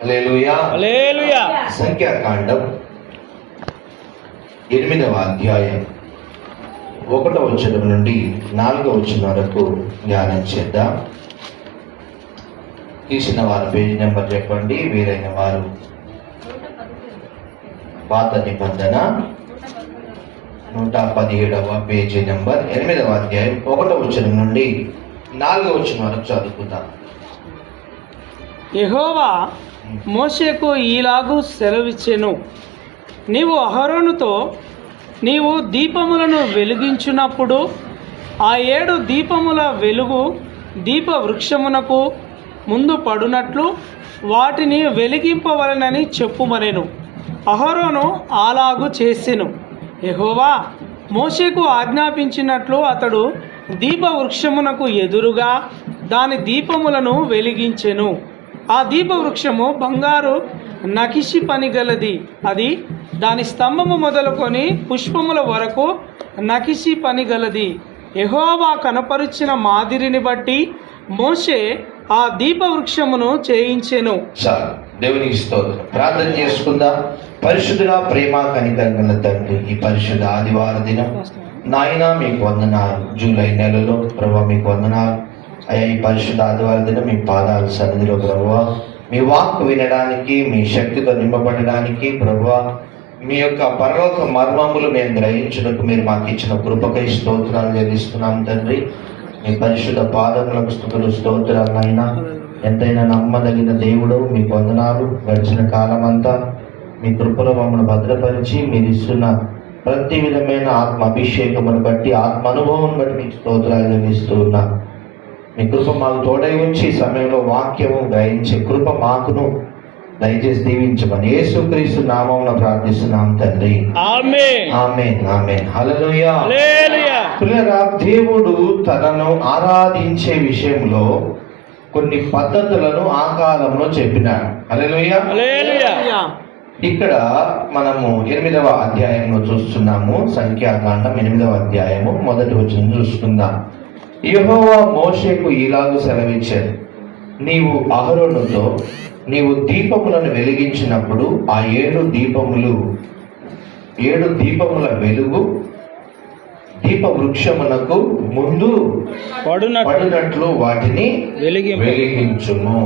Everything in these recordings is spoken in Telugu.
హల్లెలూయా హల్లెలూయా. సంఖ్యాకాండం 8వ అధ్యాయం 1వ వచనం నుండి 4వ వచనం వరకు ధ్యానం చేద్దాం. తీసిన వారు పేజీ నెంబర్ చెప్పండి. వీరైన వారు పాత నిబంధన 117వ పేజీ నెంబర్ 8వ అధ్యాయం 1వ వచనం నుండి 4వ వచనం వరకు చదువుకుందాం. యెహోవా మోషేకు ఈలాగు సెలవిచ్చెను, నీవు అహరోనుతో నీవు దీపములను వెలిగించున్నప్పుడు ఆ 7 దీపముల వెలుగు దీప వృక్షమునకు ముందు పడునట్లు వాటిని వెలిగింపవలెనని చెప్పుమనెను. అహరోను అలాగు చేసెను. యెహోవా మోషేకు ఆజ్ఞాపించినట్లు అతడు దీప వృక్షమునకు ఎదురుగా దాని దీపములను వెలిగించెను. ఆ దీప వృక్షము బంగారు నకిషి పని గలది. అది దాని స్తంభము మొదలుకొని పుష్పముల వరకు నకిషి పని గలది. యెహోవా కనపరిచిన మాదిరిని బట్టి మోషే ఆ దీప వృక్షమును చేయించెను. చాలు, దేవునికి స్తోత్రం. ప్రార్థన చేసుకుందాం. పరిశుద్ధుడా, ప్రేమ కనికరగల తండ్రి, ఈ పరిశుద్ధ ఆదివార దినం నాయన మీకు వందనాలు. జూలై నెలలో ప్రభావ మీకు వందనాలు అయ్యా. ఈ పరిశుద్ధ ఆదివార దినం మీ పాదాల సన్నిధిలో ప్రభువ మీ వాక్కు వినడానికి, మీ శక్తితో నింపబడడానికి ప్రభువ మీ యొక్క పరలోక మర్మములు మేము గ్రహించుటకు మీరు మాకు ఇచ్చిన కృపకై స్తోత్రాలు చెల్లిస్తున్నాం తండ్రి. మీ పరిశుద్ధ పాదములకు స్తుతులు స్తోత్రాలు అయినా. ఎంతైనా నమ్మదగిన దేవుడు మీకు వందనాలు. గడిచిన కాలమంతా మీ కృపలో మమ్మల్ని భద్రపరిచి మీరు ఇస్తున్న ప్రతి విధమైన ఆత్మ అభిషేకమును బట్టి, ఆత్మ అనుభవం బట్టి మీకు స్తోత్రాలు చెల్లిస్తూ ఉన్నా. మీ కృప మాకు తోడై ఉంచి ఈ సమయంలో వాక్యము గ్రహించే కృప మాకును దయచేసి దీవించమని యేసుక్రీస్తు నామమున ప్రార్థిస్తున్నాం తండ్రి. ఆమేన్. ఆమేన్. ఆమేన్. హల్లెలూయా. హల్లెలూయా. ప్రియరా, దేవుడు తనను ఆరాధించే విషయంలో కొన్ని పద్ధతులను ఆ కాలంలో చెప్పినాడు. హల్లెలూయా. హల్లెలూయా. ఇక్కడ మనము 8వ అధ్యాయంలో చూస్తున్నాము. సంఖ్యాకాండం 8వ అధ్యాయము 1వ వచనం చూసుకుందాం. యెహోవా మోషేకు ఇలాగు సెలవిచ్చాడు, నీవు అహరోనుతో నీవు దీపములను వెలిగించినప్పుడు ఆ 7 దీపముల వెలుగు దీప వృక్షమునకు ముందు పడునట్లు వాటిని వెలిగించుము.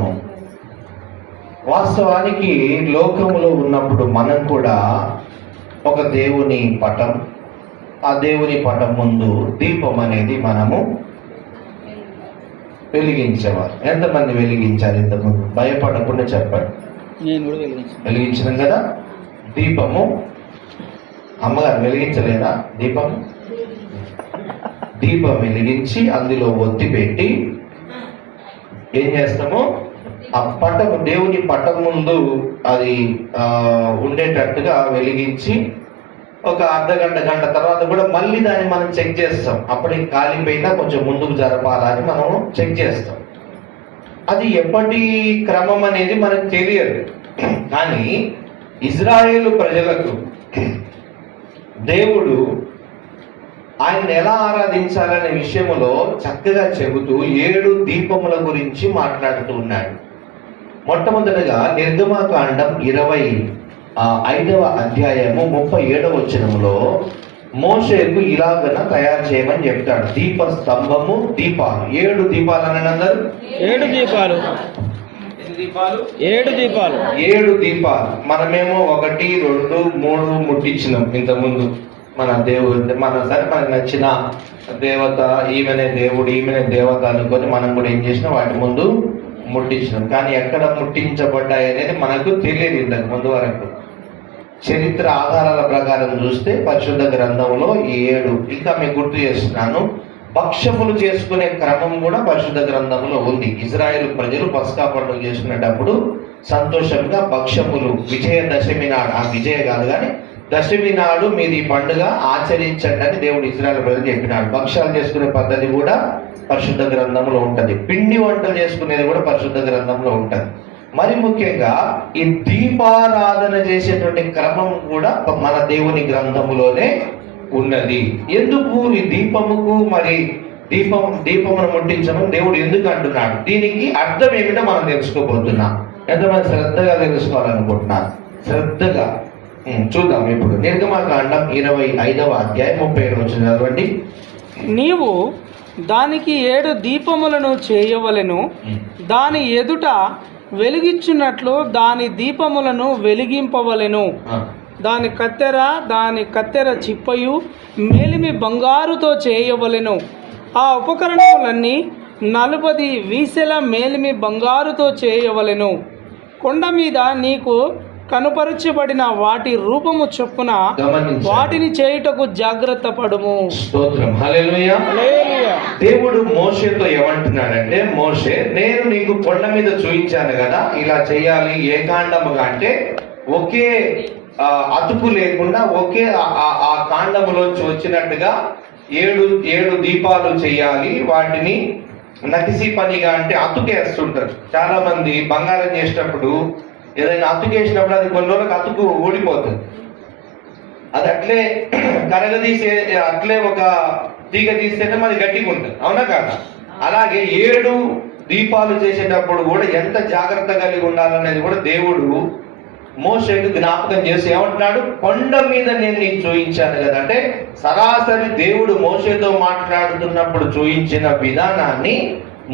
వాస్తవానికి లోకములో ఉన్నప్పుడు మనం కూడా ఒక దేవుని పటం, ఆ దేవుని పటం ముందు దీపం అనేది మనము వెలిగించేవారు. ఎంతమంది వెలిగించారు ఇంతకుముందు? భయపడకుండా చెప్పండి. నేను కూడా వెలిగించినాం కదా దీపము. అమ్మగారు వెలిగించలేదా దీపము? దీపం వెలిగించి అందులో ఒత్తి పెట్టి ఏం చేస్తాము? ఆ పటం, దేవుని పటం ముందు అది ఉండేటట్టుగా వెలిగించి ఒక అర్ధగంట గంట తర్వాత కూడా మళ్ళీ దాన్ని మనం చెక్ చేస్తాం. అప్పటికి కాలిపోయినా కొంచెం ముందుకు జరపాలని మనం చెక్ చేస్తాం. అది ఎప్పటి క్రమం అనేది మనకు తెలియదు. కానీ ఇజ్రాయేలు ప్రజలకు దేవుడు ఆయన ఎలా ఆరాధించాలనే విషయంలో చక్కగా చెబుతూ 7 దీపముల గురించి మాట్లాడుతూ ఉన్నాడు. మొట్టమొదటిగా నిర్గమకాండం 25వ అధ్యాయము 37వ వచనంలో మోషేకు ఇలాగన తయారు చేయమని చెప్తాడు. దీప స్తంభము, దీపాలు. 7 దీపాలు అని అందరు 7 దీపాలు. 7 దీపాలు. 7 దీపాలు. మనమేమో 1, 2, 3 ముట్టించినాం ఇంతకుముందు. మన దేవుడు మనకు నచ్చిన దేవత, ఈమెనే దేవుడు, ఈమెనే దేవత అనుకొని మనం కూడా ఏం చేసినాం? వాటి ముందు ముట్టించినాం. కానీ ఎక్కడ ముట్టించబడ్డాయి అనేది మనకు తెలియదు ఇంతకు ముందు వరకు. చరిత్ర ఆధారాల ప్రకారం చూస్తే పరిశుద్ధ గ్రంథంలో 7. ఇంకా మీకు గుర్తు చేస్తున్నాను, భక్ష్యములు చేసుకునే క్రమం కూడా పరిశుద్ధ గ్రంథంలో ఉంది. ఇజ్రాయేల్ ప్రజలు పస్కా పండుగ చేసుకునేటప్పుడు సంతోషంగా భక్ష్యములు విజయదశమి నాడు, ఆ విజయ కాదు కానీ దశమి నాడు మీరు ఈ పండుగ ఆచరించండి అని దేవుడు ఇజ్రాయేల్ ప్రజలు చెప్పినాడు. భక్ష్యాలు చేసుకునే పద్ధతి కూడా పరిశుద్ధ గ్రంథంలో ఉంటది. పిండి వంటలు చేసుకునేది కూడా పరిశుద్ధ గ్రంథంలో ఉంటది. మరి ముఖ్యంగా ఈ దీపారాధన చేసేటువంటి క్రమం కూడా మన దేవుని గ్రంథములోనే ఉన్నది. ఎందుకు ఈ దీపముకు మరి దీపమును ముట్టించమని దేవుడు ఎందుకు అంటున్నాడు? దీనికి అర్థం ఏమిటో మనం తెలుసుకోబోతున్నాం. ఎంతమంది శ్రద్ధగా తెలుసుకోవాలనుకుంటున్నారు? శ్రద్ధగా చూద్దాం. ఇప్పుడు నిర్గమకాండం 25వ అధ్యాయం 30వ వచనం చదవండి. నీవు దానికి 7 దీపములను చేయవలెను, దాని ఎదుట వెలిగించున్నట్లు దాని దీపములను వెలిగింపవలెను. దాని కత్తెర చిప్పయు మేలిమి బంగారుతో చేయవలెను. ఆ ఉపకరణములన్నీ 40 వీసెల మేలిమి బంగారుతో చేయవలెను. కొండ మీద నీకు కనుపరచబడిన వాటి రూపము చొప్పున గమనించండి. వాటిని చేయుటకు జాగ్రత్త పడుము. స్తోత్రం. హల్లెలూయా. హల్లెలూయా. దేవుడు మోషేతో ఏమంటున్నాడంటే, మోషే నేను నీకు కొండ మీద చూపించాను కదా ఇలా చేయాలి ఏకాండముగా, అంటే ఒకే అతుకు లేకుండా ఒకే ఆ కాండములోంచి వచ్చినట్టుగా 7 దీపాలు చేయాలి. వాటిని నకిసీ పనిగా, అంటే అతుకేస్తుంటారు. చాలా మంది బంగారం చేసేటప్పుడు ఏదైనా అతుకేసినప్పుడు అది కొన్ని రోజులకు అతుకు ఊడిపోతుంది. అది అట్లే కరగదీసే, అట్లే ఒక తీగ తీస్తేనే మరి గట్టిగా ఉంటుంది, అవునా కాదా? అలాగే 7 దీపాలు చేసేటప్పుడు కూడా ఎంత జాగ్రత్త కలిగి ఉండాలనేది కూడా దేవుడు మోషేకు జ్ఞాపకం చేసి ఏమంటున్నాడు, కొండ మీద నేను నీకు చూయించాను కదా. అంటే సరాసరి దేవుడు మోషేతో మాట్లాడుతున్నప్పుడు చూయించిన విధానాన్ని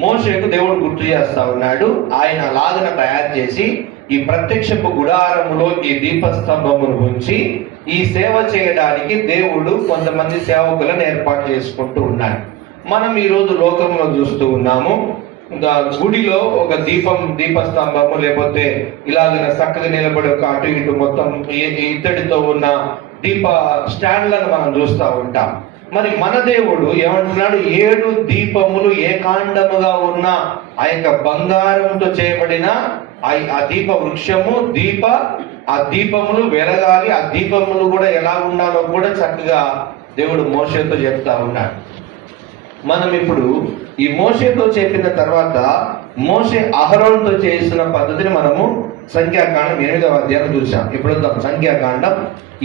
మోషేకు దేవుడు గుర్తు చేస్తా ఉన్నాడు. ఆయన లాగన తయారు చేసి ఈ ప్రత్యక్షపు గుడారములో ఈ దీపస్తంభమును ఉంచి ఈ సేవ చేయడానికి దేవుడు కొంతమంది సేవకులను ఏర్పాటు చేసుకుంటూ ఉన్నాడు. మనం ఈ రోజు లోకంలో చూస్తూ ఉన్నాము, గుడిలో ఒక దీపస్తంభము లేకపోతే ఇలాగ చక్కగా నిలబడి ఒక అటు ఇటు మొత్తం ఇత్తడితో ఉన్న దీప స్టాండ్లను మనం చూస్తూ ఉంటాం. మరి మన దేవుడు ఏమంటున్నాడు, 7 దీపములు ఏకాండముగా ఉన్న ఆ యొక్క బంగారంతో చేయబడిన ఆ దీప వృక్షము, ఆ దీపములు వెలగాలి. ఆ దీపములు కూడా ఎలా ఉండాలో కూడా చక్కగా దేవుడు మోషేతో చెప్తా ఉన్నాడు. మనం ఇప్పుడు ఈ మోషేతో చెప్పిన తర్వాత మోషే అహరోనుతో చేసిన పద్ధతిని మనము సంఖ్యాకాండం 8వ అధ్యాయం చూసాం. ఇప్పుడు సంఖ్యాకాండం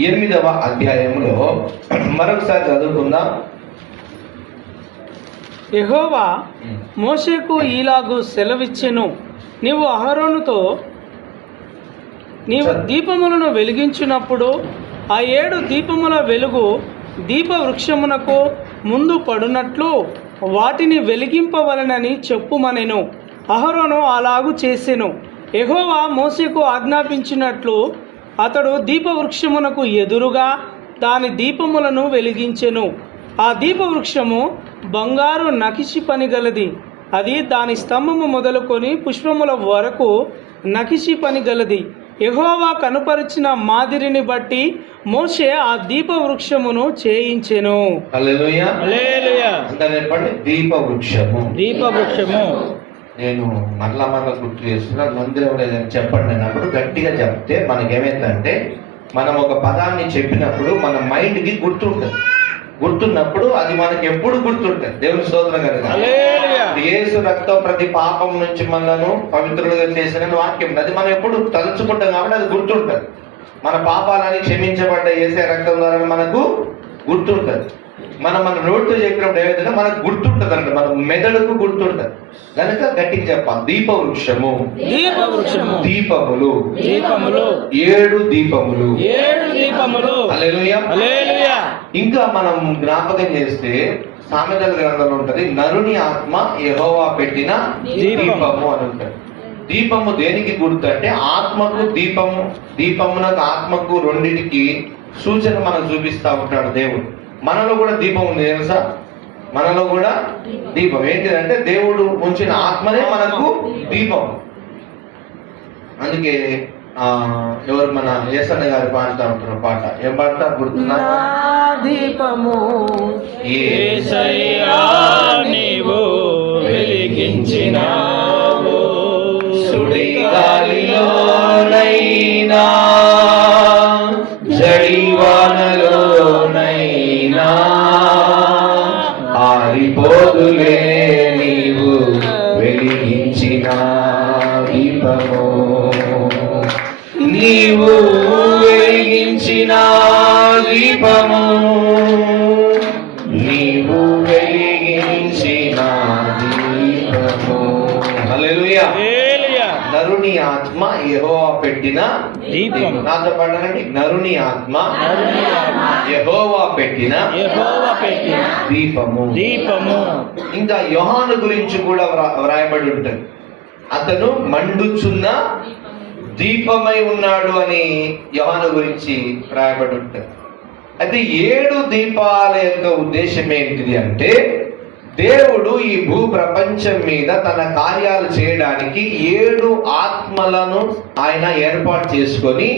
8వ అధ్యాయంలో మరొకసారి చదువుకుందాం. యెహోవా మోషేకు ఈలాగు సెలవిచ్చెను, నీవు అహరోనుతో నీవు దీపములను వెలిగించినప్పుడు ఆ 7 దీపముల వెలుగు దీప వృక్షమునకు ముందు పడునట్లు వాటిని వెలిగింపవలనని చెప్పుమనెను. అహరోను అలాగు చేసెను. యెహోవా మోషేకు ఆజ్ఞాపించినట్లు అతడు దీపవృక్షమునకు ఎదురుగా దాని దీపములను వెలిగించెను. ఆ దీపవృక్షము బంగారు నకిషి పని గలది. అది దాని స్తంభము మొదలుకొని పుష్పముల వరకు నకిషి పని గలది. యెహోవా కనుపరిచిన మాదిరిని బట్టి మోషే ఆ దీపవృక్షమును చేయించెను. హల్లెలూయా. హల్లెలూయా. అంటే చెప్పండి, దీపవృక్షము. దీపవృక్షము. నేను మరలా గుర్తు చేస్తున్నా, మందిరం లేదని చెప్పండి అన్నప్పుడు గట్టిగా చెప్తే మనకేమైందంటే, మనం ఒక పదాన్ని చెప్పినప్పుడు మన మైండ్కి గుర్తుంటుంది. గుర్తున్నప్పుడు అది మనకి ఎప్పుడు గుర్తుంటుంది. దేవుని స్తోత్రం కనుక హల్లెలూయా. యేసు రక్తం ప్రతి పాపం నుంచి మనను పవిత్రులుగా చేసిన వాక్యం, అది మనం ఎప్పుడు తలుచుకుంటాం కాబట్టి అది గుర్తుంటుంది. మన పాపాలని క్షమించబడ్డ యేసే రక్తం ద్వారా మనకు గుర్తుంటుంది. మన నోటితో చెప్పినప్పుడు ఏదైనా మనకు గుర్తుంటుంది అంటే మన మెదడుకు గుర్తుంటుంది. కనుక గట్టిగా చెప్పాలి, దీపవృక్షము. దీపవృక్షము. దీపములు. దీపములు. 7 దీపములు. 7 దీపములు. హల్లెలూయా. హల్లెలూయా. ఇంకా మనం జ్ఞాపకం చేస్తే సామెతల గ్రంథంలో ఉంటది, నరుని ఆత్మ యెహోవా పెట్టిన దీపము అని ఉంటుంది. దీపము దేనికి గుర్తు అంటే ఆత్మకు దీపమునకు ఆత్మకు రెండిటికి సూచన మనం చూపిస్తా ఉంటాడు దేవుడు. మనలో కూడా దీపం ఉంది తెలుసా? మనలో కూడా దీపం ఏంటిదంటే దేవుడు ఉంచిన ఆత్మనే మనకు దీపం. అందుకే ఎవరు మన యేసన్న గారు పాడుతూ ఉంటారు పాట, ఏం పాడతారు గుర్తున్నా? దీపము యేసయ్యా నీవు వెలిగించినావు, సుడి గాలిలోనైనా జడివానలోనైనా ఆరిపోదులే నీవు వెలిగించిన దీపము. నీవు వెలిగించిన దీపము, నీవు వెలిగించిన దీపము. హల్లెలూయా. హల్లెలూయా. నరుని ఆత్మ యెహోవా పెట్టిన దీపము. నాతో పాడనండి, నరుని ఆత్మ నరుని ఆత్మ యెహోవా పెట్టిన యెహోవా పెట్టిన దీపము. దీపము. ఇంకా యోహాను గురించి కూడా వ్రాయబడి ఉంటుంది. అతను మండుచున్న దీపమై ఉన్నాడు అని యోహాను గురించి వ్రాయబడి ఉంటుంది. అయితే 7 దీపాల యొక్క ఉద్దేశం ఏంటిది అంటే, దేవుడు ఈ భూ ప్రపంచం మీద తన కార్యాలు చేయడానికి 7 ఆత్మలను ఆయన ఏర్పాటు చేసుకొని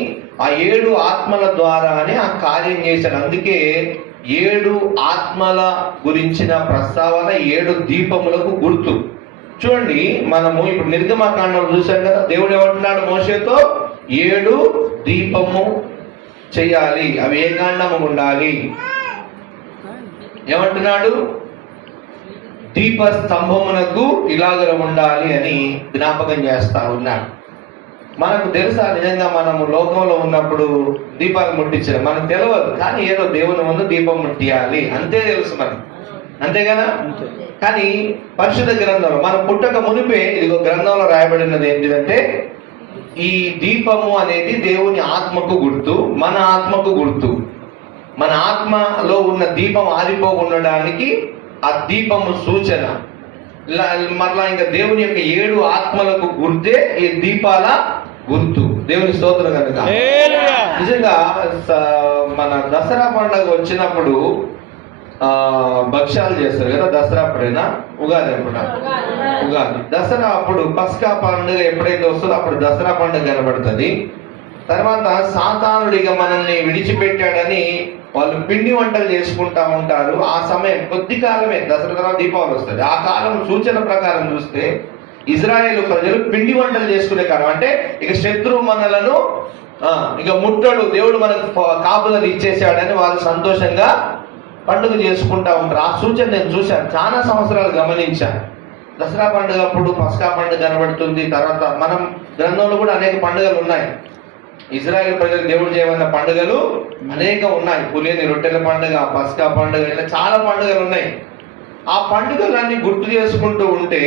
ఆ 7 ఆత్మల ద్వారానే ఆ కార్యం చేశాడు. అందుకే 7 ఆత్మల గురించిన ప్రస్తావన 7 దీపములకు గుర్తు. చూడండి, మనము ఇప్పుడు నిర్గమకాండంలో చూసాం కదా, దేవుడు ఏమంటున్నాడు మోషేతో, 7 దీపము చెయ్యాలి, అవి ఏ కాండము ఉండాలి. ఏమంటున్నాడు? దీప స్తంభమునకు ఇలాగ ఉండాలి అని జ్ఞాపకం చేస్తా ఉన్నాడు. మనకు తెలుసా, నిజంగా మనము లోకంలో ఉన్నప్పుడు దీపాలు ముట్టించడం మనకు తెలియదు, కానీ ఏదో దేవుని ముందు దీపం ముట్టియాలి అంతే తెలుసు మనకు, అంతే కదా. కానీ పరిశుద్ధ గ్రంథంలో మనం పుట్టక మునిపే ఇదిగో గ్రంథంలో రాయబడినది ఏంటిదంటే, ఈ దీపము అనేది దేవుని ఆత్మకు గుర్తు, మన ఆత్మకు గుర్తు. మన ఆత్మలో ఉన్న దీపం ఆరిపోకుండడానికి ఆ దీపము సూచన. మరలా ఇంకా దేవుని యొక్క 7 ఆత్మలకు గుర్తే ఈ దీపాల గుర్తు. దేవుని స్తోత్రం కనుక. హల్లెలూయా. నిజంగా మన దసరా పండుగ వచ్చినప్పుడు భక్ష్యాలు చేస్తారు కదా, దసరా అప్పుడైనా ఉగాది అప్పుడు, ఉగాది దసరా అప్పుడు పస్కా పండుగ ఎప్పుడైతే వస్తుందో అప్పుడు దసరా పండుగ కనబడుతుంది. తర్వాత సాతానుడిగా మనల్ని విడిచిపెట్టాడని వాళ్ళు పిండి వంటలు చేసుకుంటా ఉంటారు. ఆ సమయం కొద్ది కాలమే, దసరా తర్వాత దీపావళి వస్తుంది. ఆ కాలం సూచన ప్రకారం చూస్తే ఇజ్రాయేల్ ప్రజలు పిండి వంటలు చేసుకునే కాలం. అంటే ఇక శత్రువు మనలను ఇక ముట్టడు, దేవుడు మనకు కాపుదలు ఇచ్చేసాడని వాళ్ళు సంతోషంగా పండుగ చేసుకుంటా ఉంటారు. ఆ సూచన నేను చూశాను, చాలా సంవత్సరాలు గమనించాను. దసరా పండుగ అప్పుడు పస్కా పండుగ కనబడుతుంది. తర్వాత మనం గ్రంథంలో కూడా అనేక పండుగలు ఉన్నాయి. ఇజ్రాయెల్ ప్రజలు దేవుడు చేయమన్న పండుగలు అనేక ఉన్నాయి. పులియని రొట్టెల పండుగ, పస్కా పండుగ, ఇలా చాలా పండుగలు ఉన్నాయి. ఆ పండుగలన్నీ గుర్తు చేసుకుంటూ ఉంటే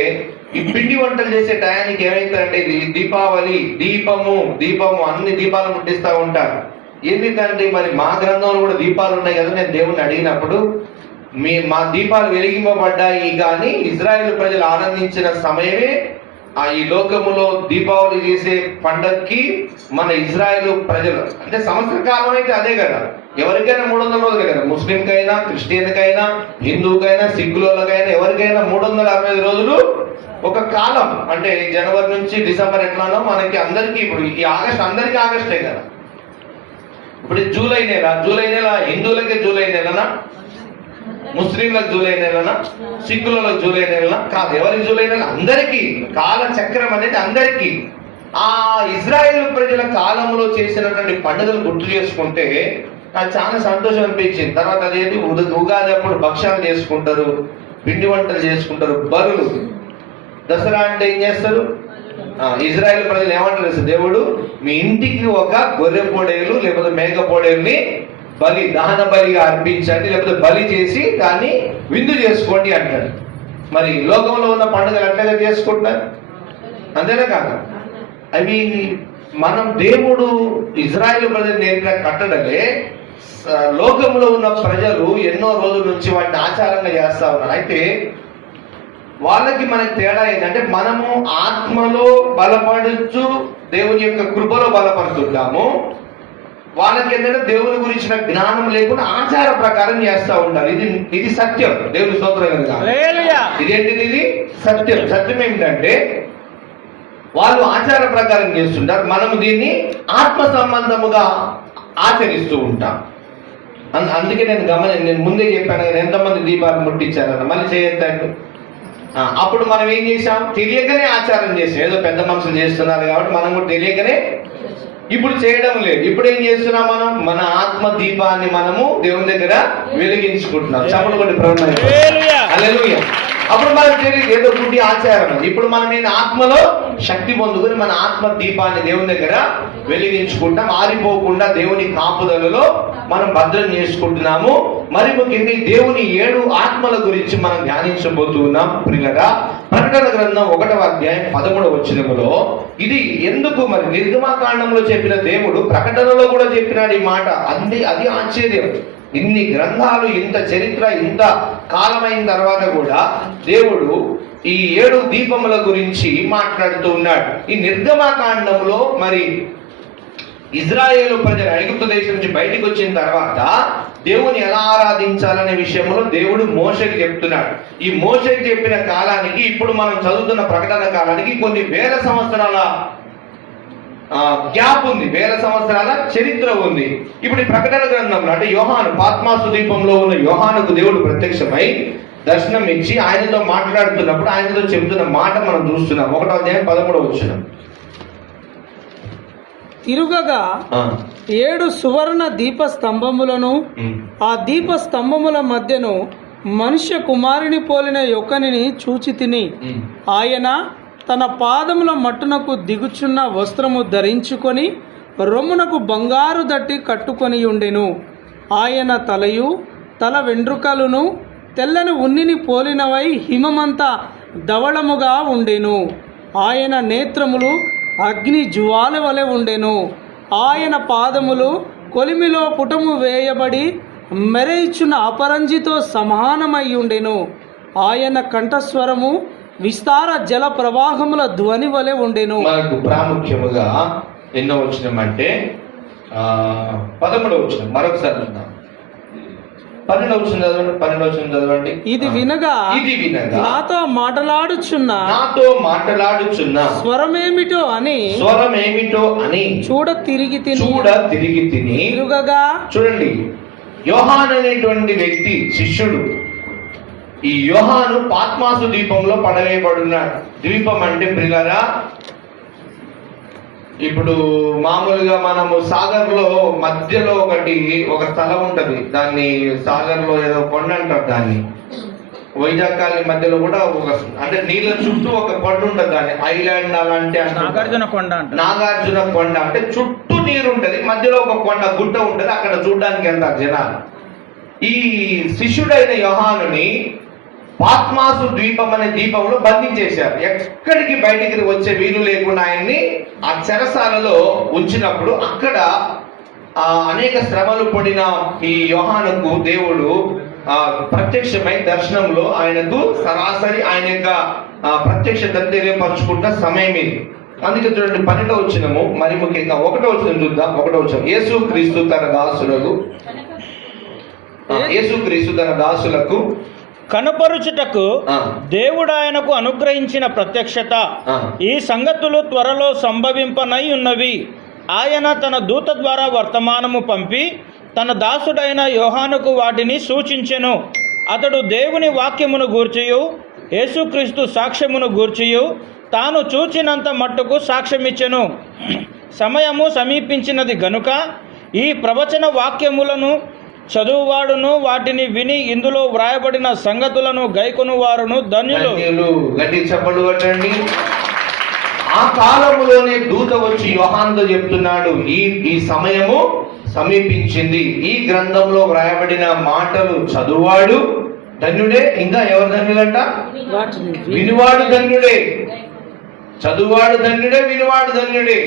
ఈ పిండి వంటలు చేసే టయానికి ఏమైందంటే, ఇది దీపావళి, దీపము అన్ని దీపాలు ముట్టిస్తూ ఉంటారు. ఎందుకంటే మరి మా గ్రంథంలో కూడా దీపాలు ఉన్నాయి కదా. నేను దేవుణ్ణి అడిగినప్పుడు, మా దీపాలు వెలిగింపబడ్డాయి కానీ ఇజ్రాయెల్ ప్రజలు ఆనందించిన సమయమే ఈ లోకములో దీపావళి చేసే పండగకి మన ఇజ్రాయెల్ ప్రజలు, అంటే సంవత్సర కాలం అయితే అదే కదా. ఎవరికైనా 300 రోజులే కదా, ముస్లింకైనా, క్రిస్టియన్కైనా, హిందువుకైనా, సిక్కులకైనా, ఎవరికైనా 365 రోజులు ఒక కాలం. అంటే జనవరి నుంచి డిసెంబర్ ఎట్లానో మనకి అందరికీ, ఇప్పుడు ఈ ఆగస్ట్ అందరికీ ఆగస్టే కదా. ఇప్పుడు జూలై నెల హిందువులకే జూలై నెలనా, ముస్లింలకు జూలై నెలనా, సిక్కులకు జూలై నెలనా? కాదు, ఎవరికి జూలై నెల? అందరికీ. కాల చక్రం అనేది అందరికీ. ఆ ఇజ్రాయెల్ ప్రజల కాలంలో చేసినటువంటి పండుగలు గుర్తు చేసుకుంటే నాకు చాలా సంతోషం అనిపించింది. తర్వాత అదేంటి, ఉగాది అప్పుడు భక్ష్యాలు చేసుకుంటారు, పిండి వంటలు చేసుకుంటారు, బరులు. దసరా అంటే ఏం చేస్తారు? ఇజ్రాయెల్ ప్రజలు ఏమంటారు, దేవుడు మీ ఇంటికి ఒక గొర్రె పొడేలు లేకపోతే మేక పొడేలుని దహన బలిగా అర్పించండి, లేకపోతే బలి చేసి దాన్ని విందు చేసుకోండి అంటాడు. మరి లోకంలో ఉన్న పండుగలు అట్లాగా చేసుకుంటారు, అంతేనా కాదు? అవి మనం దేవుడు ఇజ్రాయెల్ ప్రజలు నేర్పిన కట్టడలే లోకంలో ఉన్న ప్రజలు ఎన్నో రోజుల నుంచి వాటిని ఆచారంగా చేస్తా ఉన్నారు. అయితే వాళ్ళకి మనకి తేడా ఏంటంటే, మనము ఆత్మలో బలపడుచు దేవుని యొక్క కృపలో బలపడుతుంటాము. వాళ్ళకి ఏంటంటే దేవుని గురించిన జ్ఞానం లేకుండా ఆచార ప్రకారం చేస్తూ ఉంటారు. ఇది సత్యం. దేవుని స్తోత్రం కనుక. ఇదేంటిది? ఇది సత్యం. సత్యం ఏమిటంటే వాళ్ళు ఆచార ప్రకారం చేస్తుంటారు, మనము దీన్ని ఆత్మ సంబంధముగా ఆచరిస్తూ ఉంటాం. అందుకే నేను ముందే చెప్పాను కదా, ఎంతమంది దీపాలు ముట్టించారన్న. మళ్ళీ చేయొద్దండి. అప్పుడు మనం ఏం చేసాం? తెలియకనే ఆచారం చేసాం. ఏదో పెద్ద మనుషులు చేస్తున్నారు కాబట్టి మనం కూడా తెలియకనే ఇప్పుడు చేయడం లేదు. ఇప్పుడు ఏం చేస్తున్నాం? మనం మన ఆత్మ దీపాన్ని మనము దేవుని దగ్గర వెలిగించుకుంటున్నాం. చప్పట్లు కొట్టి ప్రభువుని హల్లెలూయా. అప్పుడు మనకు తెలియదు, ఏదో గుడ్డి ఆచారం. ఇప్పుడు మనం ఆత్మలో శక్తి పొందుకొని మన ఆత్మ దీపాన్ని దేవుని దగ్గర వెలిగించుకుంటాం. ఆరిపోకుండా దేవుని కాపుదలలో మనం భద్రం చేసుకుంటున్నాము. మరి ముఖ్యంగా దేవుని 7 ఆత్మల గురించి మనం ధ్యానించబోతున్నాం. ప్రియులారా, ప్రకటన గ్రంథం 1వ అధ్యాయం 13వ వచనములో ఇది ఎందుకు మరి నిర్గమకాండంలో చెప్పిన దేవుడు ప్రకటనలో కూడా చెప్పినాడు ఈ మాట. అది ఆశ్చర్యం. ఇన్ని గ్రంథాలు, ఇంత చరిత్ర, ఇంత కాలమైన తర్వాత కూడా దేవుడు ఈ 7 దీపముల గురించి మాట్లాడుతూ ఉన్నాడు. ఈ నిర్గమకాండంలో మరి ఇజ్రాయేలు ప్రజలు ఐగుప్తు దేశం నుంచి బయటకు వచ్చిన తర్వాత దేవుని ఎలా ఆరాధించాలనే విషయంలో దేవుడు మోషేకి చెప్తున్నాడు. ఈ మోషేకి చెప్పిన కాలానికి ఇప్పుడు మనం చదువుతున్న ప్రకటన కాలానికి కొన్ని వేల సంవత్సరాల గ్యాప్ ఉంది, వేల సంవత్సరాల చరిత్ర ఉంది. ఇప్పుడు ఈ ప్రకటన గ్రంథంలో అంటే యోహాను, పాత్మాసు ద్వీపంలో ఉన్న యోహానుకు దేవుడు ప్రత్యక్షమై దర్శనం ఇచ్చి ఆయనతో మాట్లాడుతున్నప్పుడు ఆయనతో చెబుతున్న మాట మనం చూస్తున్నాం. 1వ అధ్యాయం 13వ వచనం. తిరుగగా 7 సువర్ణ దీప స్తంభములను, ఆ దీప స్తంభముల మధ్యను మనుష్య కుమారుని పోలిన యొక్కనిని చూచి తిని, ఆయన తన పాదముల మట్టునకు దిగుచున్న వస్త్రము ధరించుకొని రొమ్మునకు బంగారు దట్టి కట్టుకొని ఉండెను. ఆయన తలయు తల వెంట్రుకలను తెల్లని ఉన్నిని పోలినవై హిమమంత ధవళముగా ఉండెను. ఆయన నేత్రములు అగ్ని జ్వాల వలె ఉండెను. ఆయన పాదములు కొలిమిలో పుటము వేయబడి మెరయిచున్న అపరంజితో సమానమై ఉండెను. ఆయన కంఠస్వరము విస్తార జల ప్రవాహముల ధ్వని వలె ఉండెను. మనకు ప్రాముఖ్యముగా ఎన్నో వచనం అంటే 11వ వచనం. మరొకసారి చూద్దాం. 12వ వచనం చదవండి. ఇది వినగా నాతో మాటలాడుచున్న స్వరమేమిటో అని చూడ తిరిగి తిని తిరుగగా, చూడండి, యోహాను అనేటువంటి వ్యక్తి శిష్యుడు. ఈ యోహాను పాత్మాసు ద్వీపంలో పడవేయబడున్నాడు. ద్వీపం అంటే ప్రియులారా, ఇప్పుడు మామూలుగా మనము సాగర్లో మధ్యలో ఒక స్థలం ఉంటది, దాన్ని సాగర్లో ఏదో కొండ అంటారు. దాన్ని వైజాగ్ కాలనీ మధ్యలో కూడా అంటే నీళ్ళ చుట్టూ ఒక కొండ ఉంటది, దాన్ని ఐలాండ్ అలాంటి నాగార్జున కొండ అంటే చుట్టూ నీరు ఉంటది, మధ్యలో ఒక కొండ గుట్ట ఉంటది, అక్కడ చూడడానికి వెళ్తారు జనాలు. ఈ శిష్యుడైన యోహానుని పాత్మాసు ద్వీపం అనే ద్వీపంలో బంధించేశారు. ఎక్కడికి బయటికి వచ్చే వీలు లేకుండా ఆయన్ని ఆ చెరసాలలో ఉంచినప్పుడు అక్కడ అనేక శ్రమలు పడిన ఈ యోహానుకు దేవుడు ప్రత్యక్షమై దర్శనంలో ఆయనకు సరాసరి ఆయన యొక్క ప్రత్యక్షతను తెలియపరచుకుంటున్న సమయం ఇది. అందుకే చూడండి 12వ వచనము, మరి ముఖ్యంగా 1వ వచనం చూద్దాం. 1వ వచనం. యేసుక్రీస్తు తన దాసులకు కనపరుచుటకు దేవుడు ఆయనకు అనుగ్రహించిన ప్రత్యక్షత ఈ సంగతులు త్వరలో సంభవింపనై ఉన్నవి. ఆయన తన దూత ద్వారా వర్తమానము పంపి తన దాసుడైన యోహానుకు వాటిని సూచించెను. అతడు దేవుని వాక్యమును గూర్చియు యేసుక్రీస్తు సాక్ష్యమును గూర్చియు తాను చూచినంత మట్టుకు సాక్ష్యమిచ్చెను. సమయము సమీపించినది గనుక ఈ ప్రవచన వాక్యములను చదువువాడును వాటిని విని ఇందులో వ్రాయబడిన సంగతులను గైకొను వారును ధన్యులు. గట్టి చప్పట్లు కొట్టండి. ఆ కాలములోనే దూత వచ్చి యోహానుతో చెప్తున్నాడు, ఈ సమయము సమీపించింది. ఈ గ్రంథంలో వ్రాయబడిన మాటలు చదువువాడు ధన్యుడే. ఇంకా ఎవరు ధన్యులంట? వినివాడు ధన్యుడే. చదువువాడు ధన్యుడే, వినివాడు ధన్యుడే.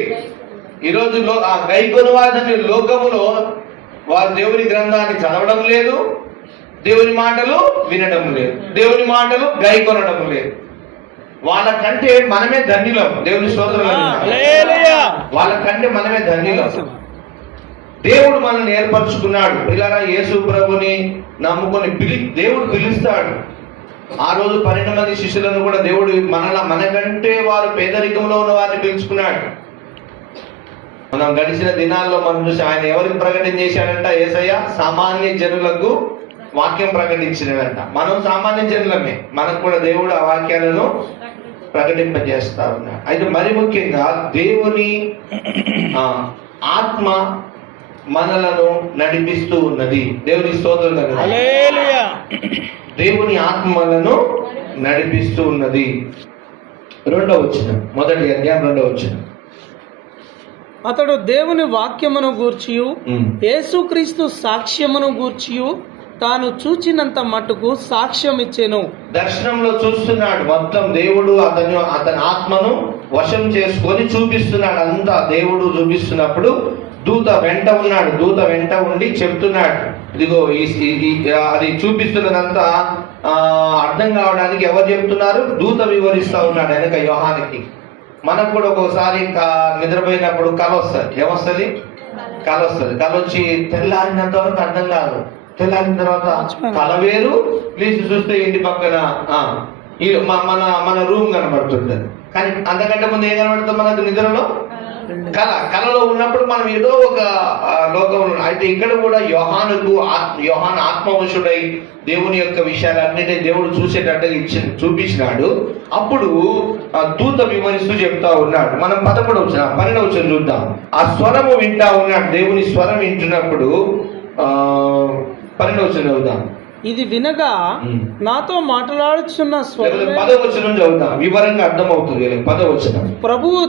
ఈరోజు ఆ గైకొనువాడు ధన్యుడు. లోకములో వారు దేవుని గ్రంథాన్ని చదవడం లేదు, దేవుని మాటలు వినడం లేదు, దేవుని మాటలు గైకొనడం లేదు. వాళ్ళకంటే మనమే ధన్యులం. దేవుని స్తోత్రం. వాళ్ళకంటే మనమే ధన్యులం. దేవుడు మనల్ని ఏర్పరచుకున్నాడు. పిల్లరా, యేసు ప్రభుని నమ్ముకొని దేవుడు పిలుస్తాడు. ఆ రోజు 12 మంది శిష్యులను కూడా దేవుడు మనకంటే వారు పేదరికంలో ఉన్న వారిని పిలుచుకున్నాడు. మనం గడిచిన దినాల్లో మనం చూసి ఆయన ఎవరికి ప్రకటన చేశాడంట? యేసయ్య సామాన్య జనులకు వాక్యం ప్రకటించినదంట. మనం సామాన్య జనులమే, మనకు కూడా దేవుడు ఆ వాక్యాలను ప్రకటింపజేస్తా ఉన్నాడు. అయితే మరి ముఖ్యంగా దేవుని ఆత్మ మనలను నడిపిస్తూ ఉన్నది. దేవుని స్తోత్రం. దేవుని ఆత్మ మనలను నడిపిస్తూ ఉన్నది. 2వ వచనం, 1వ అధ్యాయం 2వ వచనం. అతడు దేవుని వాక్యమును గూర్చియు యేసుక్రీస్తు సాక్ష్యమును గూర్చియు తాను చూచినంత మట్టుకు సాక్ష్యం ఇచ్చెను. దర్శనంలో చూస్తున్నాడు మొత్తం. దేవుడు అతని ఆత్మను వశం చేసుకొని చూపిస్తున్నాడు. అంతా దేవుడు చూపిస్తున్నప్పుడు దూత వెంట ఉన్నాడు. దూత వెంట ఉండి చెప్తున్నాడు, ఇదిగో అది చూపిస్తున్నదంతా అర్థం కావడానికి ఎవరు చెప్తున్నారు? దూత వివరిస్తా ఉన్నాడు వెనక యోహానికి. మనకు కూడా ఒక్కోసారి నిద్రపోయినప్పుడు కల వస్తుంది. ఏమొస్తుంది? కల వస్తుంది. కల వచ్చి తెల్లారినంత వరకు అర్థం కాదు. తెల్లారిన తర్వాత కల వేరు, ప్లీజ్ చూస్తే ఇంటి పక్కన మన రూమ్ కనబడుతుంటది. కానీ అంతకంటే ముందు ఏం కనబడుతుంది మనకు నిద్రలో? కలలో ఉన్నప్పుడు మనం ఏదో ఒక లోకంలో. అయితే ఇక్కడ కూడా యోహాను ఆత్మవశుడై దేవుని యొక్క విషయాలన్నిటినీ దేవుడు చూసేటట్టుగా చూపించినాడు. అప్పుడు దూత వివరిస్తూ చెప్తా ఉన్నాడు. మనం 12వ వచనం చూద్దాం. ఆ స్వరము వింటా ఉన్నాడు. దేవుని స్వరం వింటున్నప్పుడు 12వ వచనం చదువుదాం. ఇది వినగా నాతో మాట్లాడుచున్న స్వరం. 10వ వచనం చదువుదాం, వివరంగా అర్థమవుతుంది. 10వ వచనం. ప్రభువు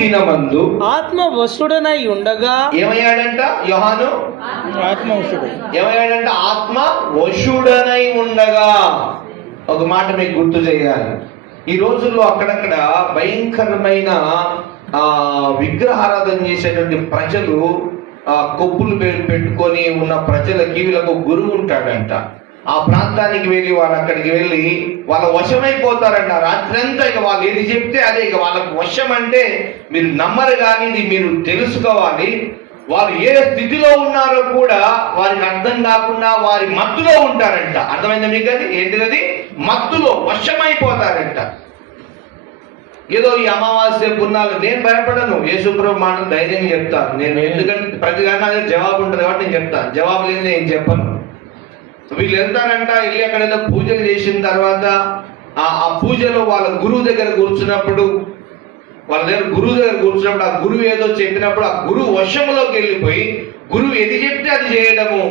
దినమందు ఆత్మవశుడనై ఉండగా ఏమయ్యాడంట యోహాను? ఆత్మవశుడు. ఏమయ్యాడంట? ఆత్మవశుడనై ఉండగా. ఒక మాట మీకు గుర్తు చేయాలి. ఈ రోజుల్లో అక్కడక్కడ భయంకరమైన విగ్రహారాధన చేసేటువంటి ప్రజలు, కొప్పులు పెట్టుకొని ఉన్న ప్రజలకి వీళ్ళకు గురువు ఉంటాడంట. ఆ ప్రాంతానికి వెళ్ళి వాళ్ళు అక్కడికి వెళ్ళి వాళ్ళ వశమైపోతారంట. రాత్రంతా ఇక వాళ్ళు ఏది చెప్తే అదే. ఇక వాళ్ళకు వశం అంటే మీరు నమ్మరు, కానీ ఇది మీరు తెలుసుకోవాలి. వారు ఏ స్థితిలో ఉన్నారో కూడా వారికి అర్థం కాకుండా వారి మత్తులో ఉంటారంట. అర్థమైందా మీకు? అది ఏంటిది? మత్తులో వశమైపోతారంట. ఏదో ఈ అమావాస్య పున్నాలు నేను భయపడను. యేసుప్రభు మాటలు ధైర్యంగా చెప్తాను నేను. ఎందుకంటే ప్రతి గంట జవాబు ఉంటుంది కాబట్టి నేను చెప్తాను. జవాబు లేదు నేను చెప్పను. వీళ్ళు వెళ్తారంట. వెళ్ళి అక్కడ ఏదో పూజలు చేసిన తర్వాత ఆ పూజలో వాళ్ళ గురువు దగ్గర కూర్చున్నప్పుడు ఆ గురువు ఏదో చెప్పినప్పుడు ఆ గురువు వశంలోకి వెళ్ళిపోయి గురువు ఏది చెప్తే అది చేయడము.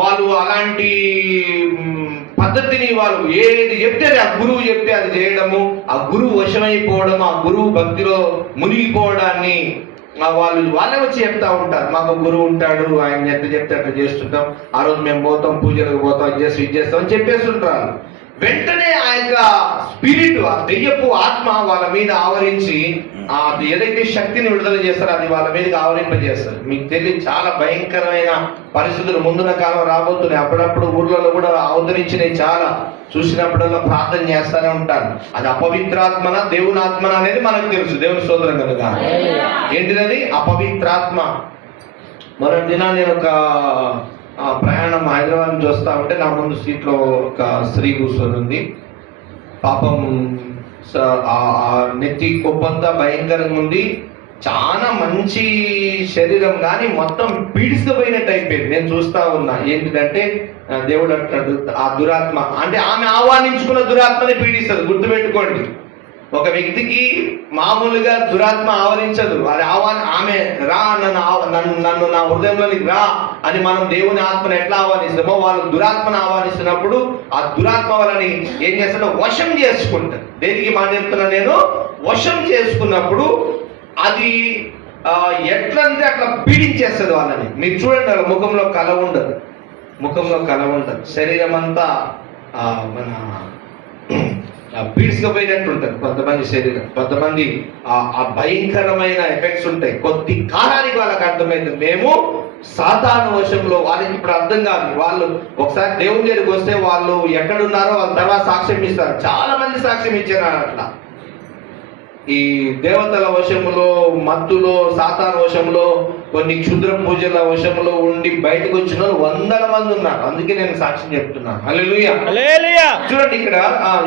వాళ్ళు అలాంటి పద్ధతిని వాళ్ళు ఏది చెప్తే ఆ గురువు చెప్తే అది చేయడము, ఆ గురువు వశమైపోవడం, ఆ గురువు భక్తిలో మునిగిపోవడాన్ని వాళ్ళే వచ్చి చెప్తా ఉంటారు. మాకు గురువు ఉంటాడు, ఆయన ఎంత చెప్తే అట్లా చేస్తుంటాం, ఆ రోజు మేము పోతాం, పూజలకు పోతాం, ఇది చేస్తాం అని చెప్పేస్తుంటారు. వెంటనే ఆ యొక్క స్పిరిట్, ఆ దెయ్యపు ఆత్మ వాళ్ళ మీద ఆవరించి అది ఏదైతే శక్తిని విడుదల చేస్తారో అది వాళ్ళ మీదకి ఆవరింపజేస్తారు. మీకు తెలియదు, చాలా భయంకరమైన పరిస్థితులు ముందున్న కాలం రాబోతున్నాయి. అప్పుడప్పుడు ఊర్లలో కూడా అవతరించినవి చాలా. చూసినప్పుడల్లా ప్రార్థన చేస్తూనే ఉంటారు. అది అపవిత్రాత్మన దేవుని ఆత్మన అనేది మనకు తెలుసు. దేవుని స్తోత్రం కనుక. ఏంటిది? అపవిత్రాత్మ. మరొక దినాన్ని నేను ఒక ప్రయాణం హైదరాబాద్ నుంచి వస్తా ఉంటే నా ముందు సీట్లో ఒక స్త్రీ కూర్చొని ఉంది. పాపం నెత్తి కొప్పంతా భయంకరంగా ఉంది. చాలా మంచి శరీరం, కానీ మొత్తం పీడిస్తుపోయినట్టు అయిపోయింది. నేను చూస్తా ఉన్నా. ఏంటిదంటే దేవుడు అంటాడు ఆ దురాత్మ అంటే ఆమె ఆహ్వానించుకున్న దురాత్మని పీడిస్తుంది. గుర్తుపెట్టుకోండి, ఒక వ్యక్తికి మామూలుగా దురాత్మ ఆవరించదు. అది ఆమె రా, నన్ను నా హృదయంలోనికి రా అని మనం దేవుని ఆత్మను ఎట్లా ఆహ్వానిస్తామో వాళ్ళు దురాత్మను ఆహ్వానిస్తున్నప్పుడు ఆ దురాత్మ వాళ్ళని ఏం చేస్తాడో వశం చేసుకుంటారు. దేనికి మాట చెప్తున్నా నేను? వశం చేసుకున్నప్పుడు అది ఎట్లంటే అట్లా పీడించేస్తుంది వాళ్ళని. మీరు చూడండి, వాళ్ళ ముఖంలో కళ ఉండదు. శరీరం అంతా మన పీడ్చుకపోయినట్టు ఉంటుంది కొంతమంది శరీరం. కొంతమంది ఆ భయంకరమైన ఎఫెక్ట్స్ ఉంటాయి. కొద్ది కాలానికి వాళ్ళకి అర్థమైంది మేము సాతాను వశంలో. వాళ్ళకి ఇప్పుడు అర్థం కాదు. వాళ్ళు ఒకసారి దేవుని దగ్గరికి వస్తే వాళ్ళు ఎక్కడున్నారో వాళ్ళ తర్వాత సాక్ష్యం ఇస్తారు. చాలా మంది సాక్ష్యం ఇచ్చారు అట్లా. ఈ దేవతల వశములో, మత్తులో, సాతాను వశంలో, కొన్ని క్షుద్ర పూజల వశంలో ఉండి బయటకు వచ్చిన వాళ్ళు 100 మంది ఉన్నారు. అందుకే నేను సాక్ష్యం చెప్తున్నాను. హల్లెలూయా. చూడండి ఇక్కడ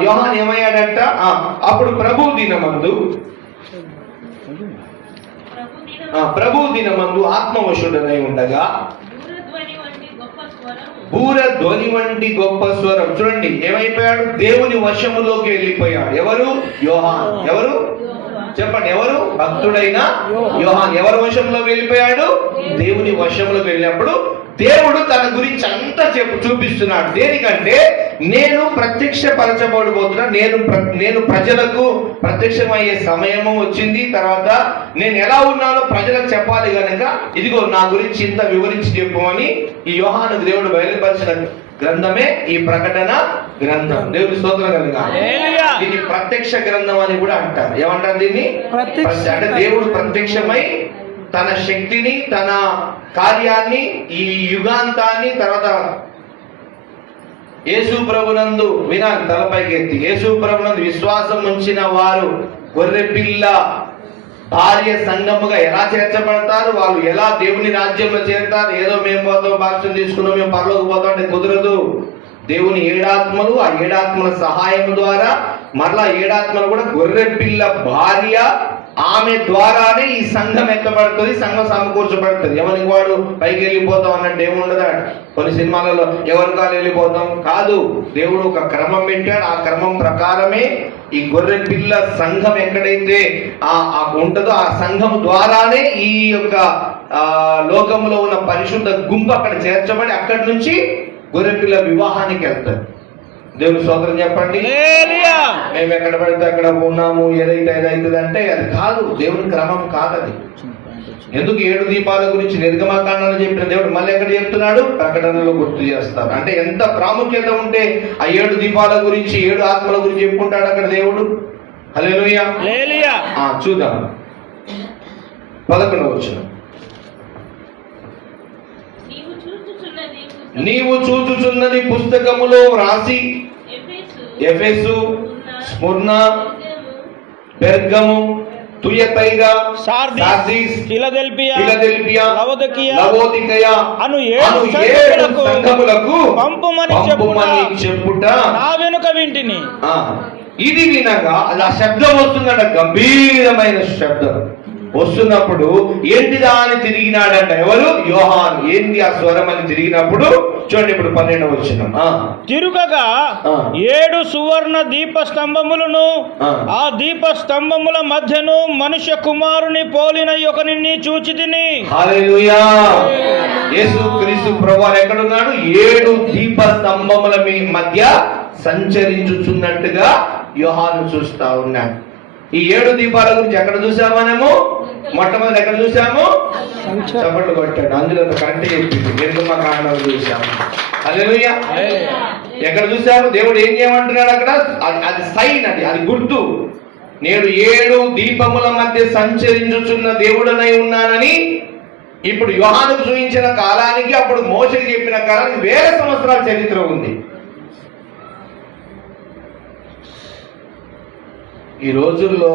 యోహాను ఏమయ్యాడంట? అప్పుడు ప్రభు దినమందు ఆత్మవశుడనై ఉండగా బూరధ్వని వంటి గొప్ప స్వరం. చూడండి ఏమైపోయాడు? దేవుని వశములోకి వెళ్ళిపోయాడు. ఎవరు? యోహాను. ఎవరు చెప్పండి? ఎవరు? భక్తుడైన యోహాను. ఎవరి వశంలో వెళ్ళిపోయాడు? దేవుని వశంలోకి వెళ్ళినప్పుడు దేవుడు తన గురించి అంతా చూపిస్తున్నాడు. దేనికంటే నేను ప్రత్యక్షపరచబడబోతున్నా, నేను ప్రజలకు ప్రత్యక్షమయ్యే సమయము వచ్చింది. తర్వాత నేను ఎలా ఉన్నానో ప్రజలకు చెప్పాలి గనక ఇదిగో నా గురించి ఇంత వివరించి చెప్పమని ఈ యోహాను దేవుడు బయలుపరిచిన గ్రంథమే ఈ ప్రకటన గ్రంథం. దేవుని స్తోత్రం కలుగాలి. దీన్ని ప్రత్యక్ష గ్రంథం అని కూడా అంటారు. ఏమంటారు దీన్ని? అంటే దేవుడు ప్రత్యక్షమై తన శక్తిని, తన కార్యాన్ని, ఈ యుగాంతాన్ని, తర్వాత యేసు ప్రభునందు వినాలి తలపైకి ఎత్తి, యేసు ప్రభునందు విశ్వాసం ఉంచిన వారు గొర్రె పిల్ల భార్య సంఘముగా ఎలా చేర్చబడతారు, వాళ్ళు ఎలా దేవుని రాజ్యంలో చేరుతారు. ఏదో మేము పోతాం, బాప్తిసం తీసుకున్నాం, మేము పరలోకి పోతాం అంటే కుదరదు. దేవుని ఏడాత్మలు, ఆ ఏడాత్మల సహాయం ద్వారా మరలా ఏడాత్మలు కూడా గొర్రె పిల్ల భార్య, ఆమె ద్వారానే ఈ సంఘం ఎత్తబడుతుంది, సంఘం సమకూర్చబడుతుంది. ఎవరికి వాడు పైకి వెళ్ళిపోతాం అన్నట్టు ఏముండదు. కొన్ని సినిమాలలో ఎవరి కాలు వెళ్ళిపోతాం కాదు. దేవుడు ఒక క్రమం పెట్టాడు. ఆ క్రమం ప్రకారమే ఈ గొర్రె పిల్ల సంఘం ఎక్కడైతే ఉంటుందో ఆ సంఘం ద్వారానే ఈ యొక్క లోకంలో ఉన్న పరిశుద్ధ గుంపు అక్కడ చేర్చబడి అక్కడి నుంచి గొర్రె పిల్ల వివాహానికి వెళ్తారు. దేవుని స్తోత్రం చెప్పండి. మేము ఎక్కడ పడితే అక్కడ ఉన్నాము, ఏదైతే ఏదైతుంది అంటే అది కాదు. దేవుని క్రమం కాదది. ఎందుకు 7 దీపాల గురించి నిర్గమకాండంలో చెప్పిన దేవుడు మళ్ళీ ఎక్కడ చెప్తున్నాడు? ప్రకటనలో గుర్తు చేస్తారు. అంటే ఎంత ప్రాముఖ్యత ఉంటే ఆ 7 దీపాల గురించి, 7 ఆత్మల గురించి చెప్పుకుంటాడు అక్కడ దేవుడు. హల్లెలూయా. చూద్దాం 11వ వచనం. నీవు చూచుచున్నది పుస్తకములో రాసి ఎఫెసు, స్ముర్న, పెర్గము, తుయతైరా, సార్దీస్, ఫిలదెల్ఫియా, లవోదికయ అను 7 సంఘములకు పంపుమని చెప్పుట నా వెనుక వింటిని. ఇది వినగా ఆ శబ్దం వస్తుందట, గంభీరమైన శబ్దం వస్తున్నప్పుడు ఏంటిదా అని తిరిగినాడంట. ఎవరు? యోహాను. ఏంది ఆ స్వరం అని తిరిగినప్పుడు చూడండి ఇప్పుడు 12వ వచనం. తిరుగగా 7 సువర్ణ దీప స్తంభములను, ఆ దీప స్తంభముల మధ్యను మనుష్య కుమారుని పోలిన ఒకనిని చూచితిని. హల్లెలూయా. యేసుక్రీస్తు ప్రభువు ఎక్కడున్నాడు? 7 దీప స్తంభముల మధ్య సంచరించుచున్నట్టుగా యోహాను చూస్తా ఉన్నాడు. ఈ 7 దీపాల గురించి ఎక్కడ చూసాము మనము? మొట్టమొదటి ఎక్కడ చూసాము? చప్పట్లు కొట్టాడు. అందులో కరెక్ట్ చెప్పింది. నిర్గమకాండంలో చూసాము. హల్లెలూయా. ఎక్కడ చూసాము? దేవుడు ఏం చేయమంటున్నాడు అక్కడ? అది సైన్, అది గుర్తు. నేను 7 దీపముల మధ్య సంచరించుచున్న దేవుడనై ఉన్నానని ఇప్పుడు యోహానుకు చూపించిన కాలానికి, అప్పుడు మోషేకి చెప్పిన కాలానికి వేల సంవత్సరాల చరిత్ర ఉంది. ఈ రోజుల్లో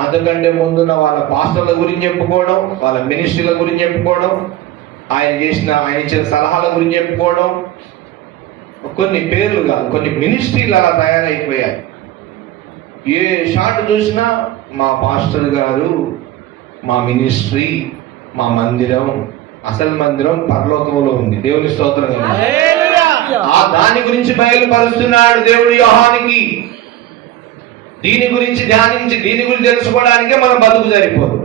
అంతకంటే ముందున్న వాళ్ళ పాస్టర్ల గురించి చెప్పుకోవడం, వాళ్ళ మినిస్ట్రీల గురించి చెప్పుకోవడం, ఆయన ఇచ్చిన సలహాల గురించి చెప్పుకోవడం, కొన్ని పేర్లుగా కొన్ని మినిస్ట్రీలు అలా తయారైపోయాయి. ఏ షాట్ చూసినా మా పాస్టర్ గారు, మా మినిస్ట్రీ, మా మందిరం, అసలు మందిరం పరలోకంలో ఉంది. దేవుని స్తోత్రం. ఆ దాని గురించి బయలుపరుస్తున్నాడు దేవుడు యోహానికి. దీని గురించి ధ్యానించి, దీని గురించి తెలుసుకోవడానికే మనం బతుకు సరిపోదు.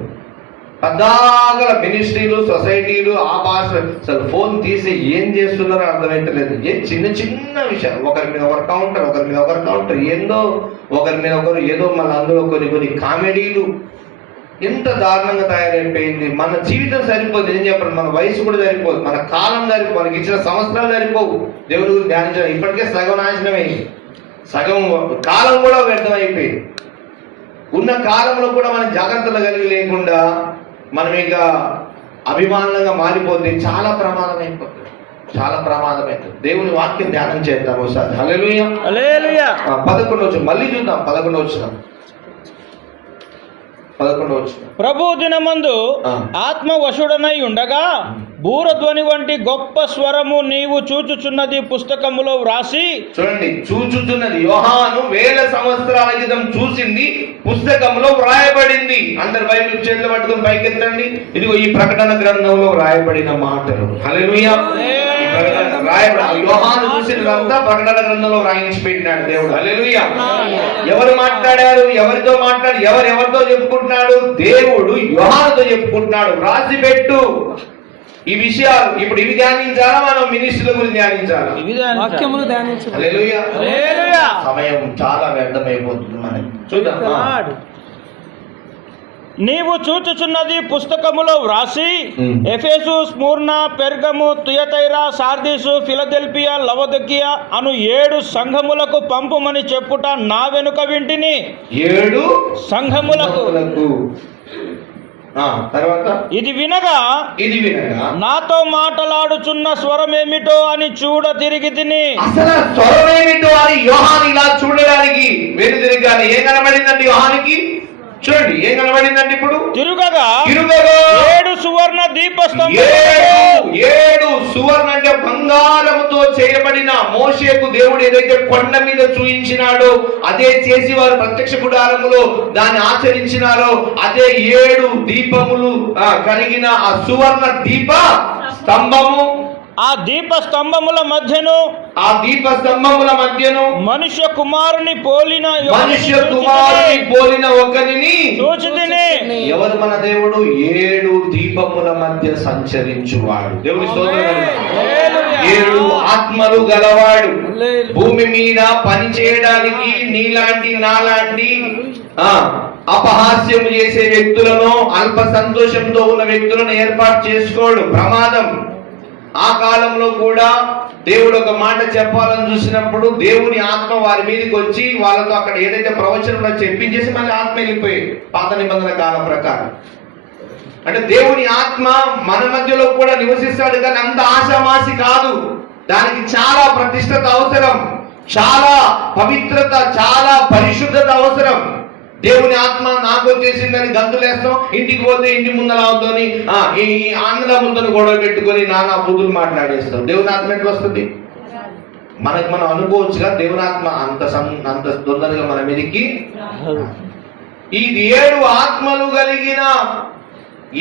పద్దాగల మినిస్ట్రీలు, సొసైటీలు, ఆ భాష అసలు ఫోన్ తీసి ఏం చేస్తున్నారో అర్థమైతలేదు. ఏ చిన్న చిన్న విషయం, ఒకరి మీద ఒకరు కౌంటర్, ఏందో ఒకరి మీద ఒకరు ఏదో, మళ్ళీ అందులో కొన్ని కామెడీలు. ఎంత దారుణంగా తయారైపోయింది. మన జీవితం సరిపోదు. ఏం చెప్పండి, మన వయసు కూడా సరిపోదు, మన కాలం సరిపోదు, మనకి ఇచ్చిన సంవత్సరాలు సరిపోవు దేవుడి గురించి ధ్యానించడం. ఇప్పటికే సగం నాశనమైంది, సగం కాలం కూడా వ్యర్థమైపోయింది. ఉన్న కాలంలో కూడా మనం జాగ్రత్తలు కలిగి లేకుండా మనం ఇక అభిమానంగా మారిపోతే చాలా ప్రమాదం అయిపోతుంది. దేవుని వాక్యం ధ్యానం చేద్దాం ఒకసారి. హల్లెలూయా. 11వ వచనం మళ్ళీ చూద్దాం. 11వ వచనం. ప్రభు దినమందు ఆత్మ వశుడనై ఉండగా బూరధ్వని వంటి గొప్ప స్వరము నీవు చూచుచున్నది పుస్తకములో వ్రాసి. చూడండి, చూచుచున్నది యోహాను వేల సంవత్సరాల క్రితం చూసింది పుస్తకంలో వ్రాయబడింది. అందరు బైబిల్ చేతులు పట్టుకుని పైకెత్తండి. ఇదిగో ఈ ప్రకటన గ్రంథంలో వ్రాయబడిన మాటలు. హల్లెలూయా. యోహాను చూసినదంతా ప్రకటన గ్రంథంలో వ్రాయించి పెట్టినాడు దేవుడు. హల్లెలూయా. ఎవరు మాట్లాడారు? ఎవరితో చెప్పుకుంటున్నాడు? దేవుడు యోహానుతో చెప్పుకుంటున్నాడు. రాసి పెట్టు. ఈ విషయాలు ఇప్పుడు ఇవి ధ్యానించాలా, మనం మినిస్ట్రీల గురించి ధ్యానించాలా? ఇవి ధ్యానించాలి. వాక్యములు ధ్యానించు. హల్లెలూయా. హల్లెలూయా. సమయం చాలా వ్యర్థమైపోతుంది మనకి. చూద్దాం. లార్డ్. నీవు చూచుచున్నది పుస్తకములో వ్రాసి ఎఫెసు, స్ముర్న, పెర్గము, తుయతైరా, సార్దీసు, ఫిలదెల్ఫియా, లవొదికీయ అను 7 సంఘములకు పంపుమని చెప్పుట నా వెనుక వింటిని. 7 సంఘములకు. తర్వాత ఇది వినగా నాతో మాటలాడుచున్న స్వరమేమిటో అని చూడ తిరిగి తిని. అసలు స్వరమేమిటో అని యోహాను ఇలా చూడడానికి వెను తిరిగానే ఏం కనబడిందండి యోహానికి? చూడండి ఏం కనబడిందండి. ఇప్పుడు తిరుగగా 7 సువర్ణ దీపస్తంభములు. 7 సువర్ణ అంటే బంగారముతో చేయబడిన, మోషేకు దేవుడు ఏదైతే కొండ మీద చూయించినాడో అదే చేసి వారు ప్రత్యక్ష గుడారములో దాన్ని ఆచరించినారో అదే 7 దీపములు కలిగిన ఆ సువర్ణ దీప స్తంభము. ఆ దీప స్తంభముల మధ్యను మనుష్య కుమారుని పోలిన ఒకరిని చూచితిని. ఎవరు మన దేవుడు? 7 దీపముల మధ్య సంచరించువాడు. దేవుని స్తోత్రం. 7 ఆత్మలు గలవాడు. భూమి మీద పని చేయడానికి నీలాంటి నాలాంటి అపహాస్యం చేసే వ్యక్తులను, అల్ప సంతోషంతో ఉన్న వ్యక్తులను ఏర్పాటు చేసుకోడు. ప్రమాదం. ఆ కాలంలో కూడా దేవుడు ఒక మాట చెప్పాలని చూసినప్పుడు దేవుని ఆత్మ వారి మీదకి వచ్చి వాళ్ళతో అక్కడ ఏదైతే ప్రవచనంలో చెప్పించేసి మళ్ళీ ఆత్మ వెళ్ళిపోయేది పాత నిబంధన కాలం ప్రకారం. అంటే దేవుని ఆత్మ మన మధ్యలో కూడా నివసిస్తాడు, కానీ అంత ఆశామాసి కాదు. దానికి చాలా ప్రతిష్టత అవసరం, చాలా పవిత్రత, చాలా పరిశుద్ధత అవసరం. దేవుని ఆత్మ నాకు వచ్చేసిందని గంతులేస్తాం, ఇంటికి పోతే ఇంటి ముందర అవుతుంది ఈ ఆంధ్రములతో గొడవ పెట్టుకొని నానా బుద్ధులు మాట్లాడేస్తాం. దేవుని ఆత్మ ఎట్లా వస్తుంది? మనం అనుకోవచ్చుగా దేవుని ఆత్మ అంత తొందరగా మన మీదకి. ఈ 7 ఆత్మలు కలిగిన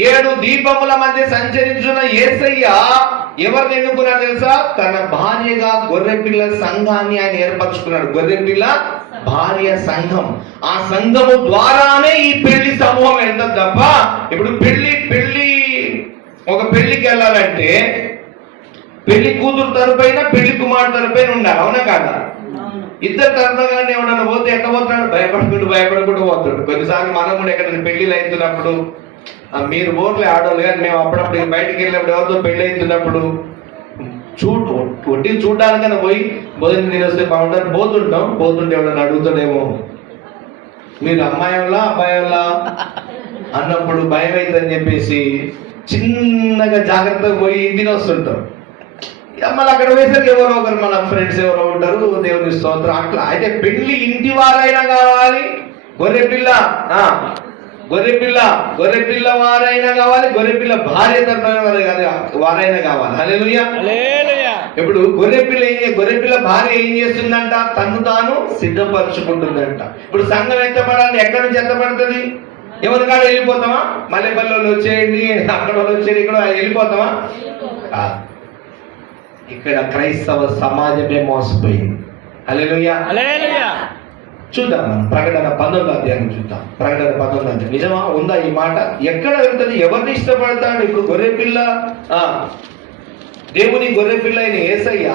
7 దీపముల మధ్య సంచరించిన యేసయ్య ఎవరిని ఎన్నుకున్నాడు తెలుసా? తన భార్యగా గొర్రెపిల్ల సంఘాన్ని ఆయన ఏర్పరచుకున్నాడు. గొర్రెపిల్ల భార్య సంఘం. ఆ సంఘము ద్వారానే ఈ పెళ్లి సమూహం వెళ్తుంది తప్ప ఇప్పుడు ఒక పెళ్లికి వెళ్ళాలంటే పెళ్లి కూతురు తరపైన పెళ్లి కుమారుడు తరపైన ఉండాలి. అవునా కాదా? ఇద్దరు తరపుగానే ఎవడన్నా పోతే ఎట్లా పోతున్నాడు? భయపడకుండా పోతాడు. కొన్నిసార్లు మనం కూడా ఎక్కడ పెళ్లిళ్ళు అవుతున్నప్పుడు, మీరు ఓట్లే ఆడవాళ్ళు కానీ మేము అప్పుడప్పుడు బయటకు వెళ్ళినప్పుడు ఎవరితో పెళ్లి అవుతున్నప్పుడు ఒట్టి చూడడానికన్నా పోయి భోజనం తినేస్తే బాగుంటారు. పోతుంటే ఎవడన్నా అడుగుతాడేమో మీరు అమ్మాయి వాళ్ళ అబ్బాయి వాళ్ళ అన్నప్పుడు భయం అవుతుందని చెప్పేసి చిన్నగా జాగ్రత్తగా పోయి ఇంటికి వస్తుంటాం. మళ్ళీ అక్కడ వేసరికి ఎవరో ఒకరు మన ఫ్రెండ్స్ ఎవరో ఉంటారు. దేవుని స్తోత్రం. అట్లా అయితే పెళ్లి ఇంటి వారైనా కావాలి, గొర్రెపిల్ల వారైనా కావాలి, గొర్రెపిల్ల భార్య తరపున వారైనా కావాలి. హల్లెలూయా. ఇప్పుడు గొర్రెపిల్ల భార్య ఏం చేస్తుందంట? తను తాను సిద్ధపరచుకుంటుందంట. ఇప్పుడు సంఘం ఎత్తపడాలి. ఎక్కడి నుంచి ఎత్తపడుతుంది? ఎవరి కాడ వెళ్ళిపోతామా? మల్లెపల్లి వచ్చేయండి, అక్కడ వచ్చేయండి, ఇక్కడ వెళ్ళిపోతామా? ఇక్కడ క్రైస్తవ సమాజమే మోసపోయింది. హల్లెలూయా. చూద్దాం మనం ప్రకటన 19వ అధ్యాయం చూద్దాం. ప్రకటన 19వ అధ్యాయం. నిజమా? ఉందా ఈ మాట? ఎక్కడ వెళ్తుంది? ఎవరిని ఇష్టపడతాడు? ఇప్పుడు గొర్రెపిల్ల, దేవుని గొర్రెపిల్ల అయిన యేసయ్య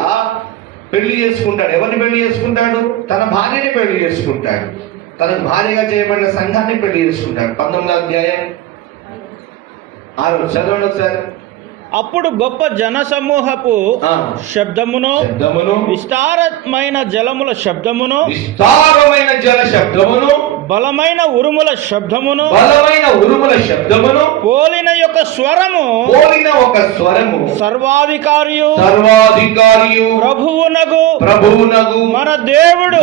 పెళ్లి చేసుకుంటాడు. ఎవరిని పెళ్లి చేసుకుంటాడు? తన భార్యని పెళ్లి చేసుకుంటాడు. తనకు భార్యగా చేయబడిన సంఘాన్ని పెళ్లి చేసుకుంటాడు. 19వ అధ్యాయం 6 చదవండి ఒకసారి. అప్పుడు గొప్ప జన సమూహపు శబ్దమును, విస్తారమైన జలముల శబ్దమును, బలమైన ఉరుముల శబ్దమును, పోలిన యొక్క స్వరము, సర్వాధికారియు ప్రభువునగు మన దేవుడు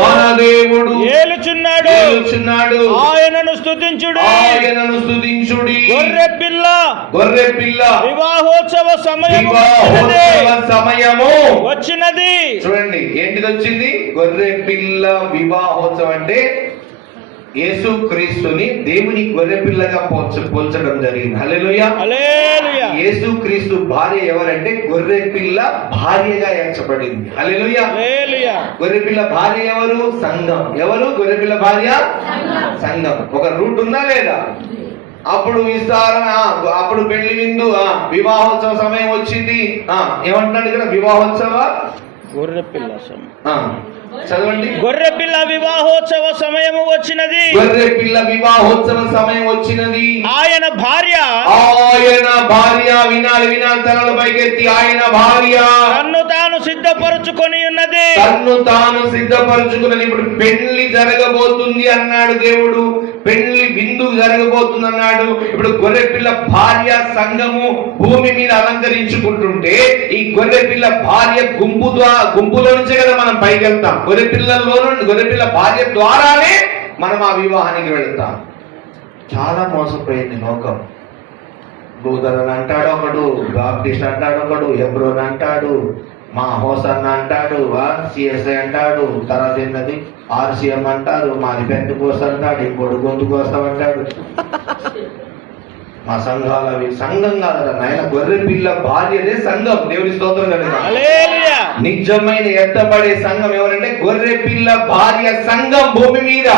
ఏలుచున్నాడు. ఆయనను స్తుతించుడి. గొర్రెపిల్ల వివాహోత్సవ సమయము వచ్చినది. చూడండి ఏంటిది వచ్చింది? గొర్రెపిల్ల వివాహోత్సవం అంటే యేసు క్రీస్తుని దేవుని గొర్రెపిల్లగా పోల్చడం జరిగింది. హల్లెలూయా. యేసు క్రీస్తు భార్య ఎవరంటే గొర్రెపిల్ల భార్యగా ఎంచబడింది. హల్లెలూయా. గొర్రెపిల్ల భార్య ఎవరు? సంఘం. ఎవరు గొర్రెపిల్ల భార్య? సంఘం. ఒక రూట్ ఉందా లేదా? అప్పుడు విస్తారణ, అప్పుడు పెళ్లి విందు, వివాహోత్సవ సమయం వచ్చింది. ఏమంటున్నాడు ఇక్కడ? వివాహోత్సవ గొర్రెపిల్ల చదవండి. గొర్రెపిల్ల వివాహోత్సవ సమయము వచ్చినది. గొర్రెపిల్ల వివాహోత్సవ సమయం వచ్చినది. ఆయన భార్య వినాలి తలల పైకెత్తి, ఆయన భార్య తన్ను తాను సిద్ధపరచుకొని ఉన్నది. తన్ను తాను సిద్ధపరచుకున్నది. ఇప్పుడు పెళ్లి జరగబోతుంది అన్నాడు దేవుడు. పెళ్లి విందు జరగబోతుంది అన్నాడు. ఇప్పుడు గొర్రెపిల్ల భార్య సంఘము భూమి మీద అలంకరించుకుంటుంటే, ఈ గొర్రెపిల్ల భార్య గుంపులో నుంచే కదా మనం పైకి వెళ్తాం. గొర్రెపిల్ల భార్య ద్వారానే మనం ఆ వివాహానికి వెళ్తాం. చాలా మోసపోయింది లోకం. లూథరన్ అంటాడు ఒకడు, బాప్టిస్ట్ అంటాడు ఒకడు, ఎబ్రోన్ అంటాడు, మా హోసన్న అంటాడు, సిఎస్ఐ అంటాడు, తర్వాత ఏంటది ఆర్సిఎం అంటారు, మాది పెద్ద కోస్త అంటాడు, ఇంకోటి గొంతు కోస్తామంటాడు. మా సంఘాలు అవి సంఘం కాదు నాయన, గొర్రె పిల్ల భార్యదే సంఘం. దేవుని స్తోత్రం కనుక. నిజమైన ఎత్తబడే సంఘం ఎవరంటే గొర్రె పిల్ల భార్య సంఘం భూమి మీద.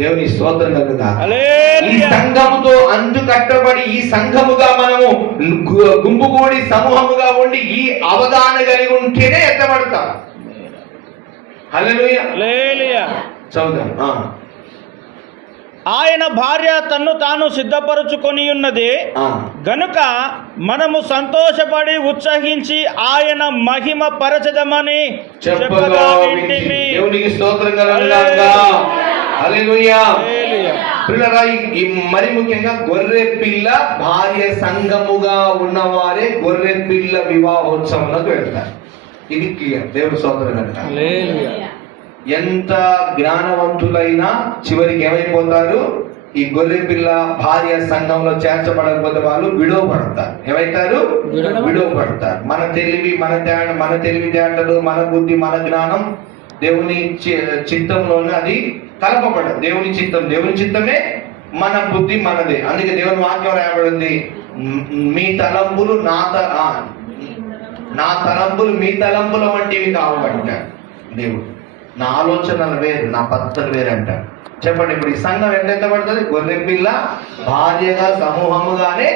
దేవుని స్తోత్రం కనుక. ఈ సంఘముతో అంటు కట్టబడి ఈ సంఘముగా మనము గుంపుగూడి సమూహముగా ఉండి ఈ అవగాహన కలిగి ఉంటేనే ఎత్తబడతాం. హల్లెలూయా. చదువుదాం. ఆయన భార్య తన్ను తాను సిద్ధపరచుకొని ఉన్నది గనుక మనము సంతోషపడి ఉత్సహించి ఆయన మహిమ పరచదమని చెప్పగా వింటిమి. దేవునికి స్తోత్రం కలుగుగాక. హల్లెలూయా. మరి ముఖ్యంగా గొర్రె పిల్ల భార్య సంఘముగా ఉన్నవారే గొర్రె పిల్ల వివాహోత్సవంలోకి వెళ్తారు. ఇది క్లియర్. దేవుని స్తోత్రం కలుగుగాక. ఎంత జ్ఞానవంతులైనా చివరికి ఏమైపోతారు? ఈ గొర్రె పిల్ల భార్య సంఘంలో చేర్చబడకపోతే వాళ్ళు విడవపడతారు. ఏమైతారు? విడవపడతారు. మన తెలివితేటలు, మన బుద్ధి, మన జ్ఞానం దేవుని చిత్తంలోనే అది కలపబడదు. దేవుని చిత్తమే, మన బుద్ధి మనదే. అందుకే దేవుని వాక్యం రాయబడింది, మీ తలంపులు నా తలంపులు మీ తలంపుల వంటివి కావబడ్డాడు దేవుడు. నా ఆలోచనలు వేరు, నా పద్ధతులు వేరు అంటాడు. చెప్పండి, ఇప్పుడు ఈ సంఘం ఎంత పడుతుంది? గొర్రె పిల్ల భార్యగా సమూహముగానే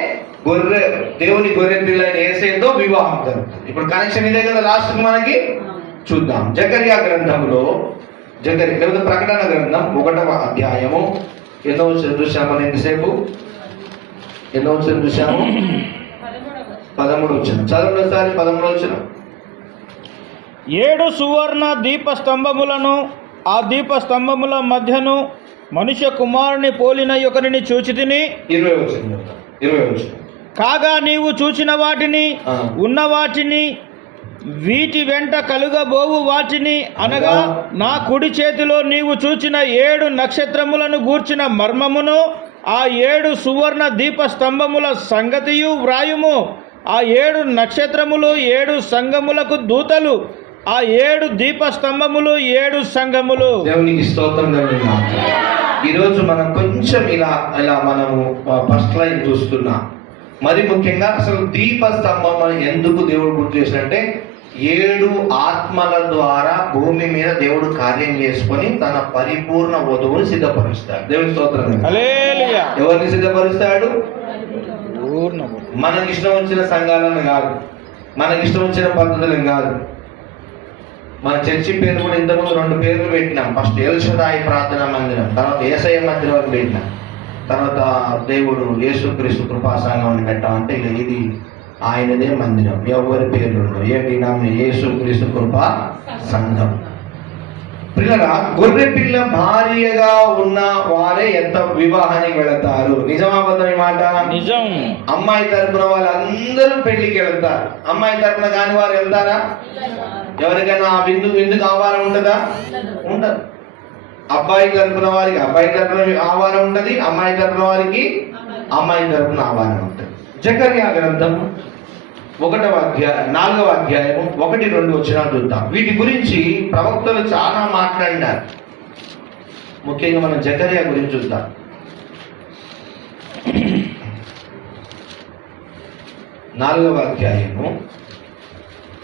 దేవుని గొర్రె పిల్ల యేసేతో వివాహం జరుగుతుంది. ఇప్పుడు కనెక్షన్ ఇదే కదా. లాస్ట్ మనకి చూద్దాం. జకర్యా గ్రంథంలో ప్రకటన గ్రంథం 1వ అధ్యాయము ఎన్నో చూసాము. ఎంతసేపు ఎన్నో చూసాము? 13 వచ్చిన చదువు సారి 13 వచ్చిన. 7 సువర్ణ దీపస్తంభములను, ఆ దీపస్తంభముల మధ్యను మనుష్య కుమారుని పోలిన ఒకరిని చూచితిని. 20 వచ్చిన. కాగా నీవు చూచిన వాటిని, ఉన్న వాటిని, వీటి వెంట కలుగబోవు వాటిని, అనగా నా కుడి చేతిలో నీవు చూచిన 7 నక్షత్రములను గూర్చిన మర్మమును, ఆ 7 సువర్ణ దీపస్తంభముల సంగతియు వ్రాయుము. ఆ 7 నక్షత్రములు 7 సంఘములకు దూతలు, ఆ 7 దీపస్తంభములు 7 సంఘములు. దేవునికి స్తోత్రం. ఈరోజు మనం కొంచెం ఇలా మనము ఫస్ట్ లైన్ చూస్తున్నాం. మరి ముఖ్యంగా అసలు దీపస్తంభం ఎందుకు దేవుడు గుర్తు చేసినంటే, 7 ఆత్మల ద్వారా భూమి మీద దేవుడు కార్యం చేసుకొని తన పరిపూర్ణ వధువుని సిద్ధపరుస్తాడు. దేవుని స్తోత్రం. ఎవరిని సిద్ధపరుస్తాడు? మనకిష్టం వచ్చిన సంఘాలను కాదు, మనకిష్టం వచ్చిన పద్ధతులను కాదు. మన చర్చి పేరు కూడా ఇంతకుముందు 2 పేర్లు పెట్టినాం. ఫస్ట్ ఎల్షదాయి ప్రార్థనా మందిరం, తర్వాత యేసయ్య మందిరం అని పెట్టినాం, తర్వాత దేవుడు యేసుక్రీస్తు కృపా సంఘం అని పెట్టామంటే ఇది ఆయనదే మందిరం. ఎవరి పేర్లు ఉండవు. ఏంటి? యేసుక్రీస్తు కృపా సంఘం. పిల్లరా, గొర్రె పిల్ల భార్యగా ఉన్న వారే ఎంత వివాహానికి వెళతారు. నిజమా అబద్ధం? ఈ మాట నిజం. అమ్మాయి తరపున వాళ్ళందరూ పెళ్లికి వెళ్తారు. అమ్మాయి తరపున కాని వారు వెళ్తారా? ఎవరికైనా ఆ విందుకు ఆహ్వానం ఉంటుందా? ఉండదు. అబ్బాయి తరపున వారికి అబ్బాయి తరపున ఆహ్వానం ఉంటుంది, అమ్మాయి తరపున వారికి అమ్మాయి తరపున ఆహ్వానం ఉంటుంది. జకర్యా గ్రంథం 1వ అధ్యాయం 4వ అధ్యాయం 1-2 వచనాలు చూద్దాం. వీటి గురించి ప్రవక్తలు చాలా మాట్లాడినారు. ముఖ్యంగా మనం జకర్యా గురించి చూద్దాం. 4వ అధ్యాయము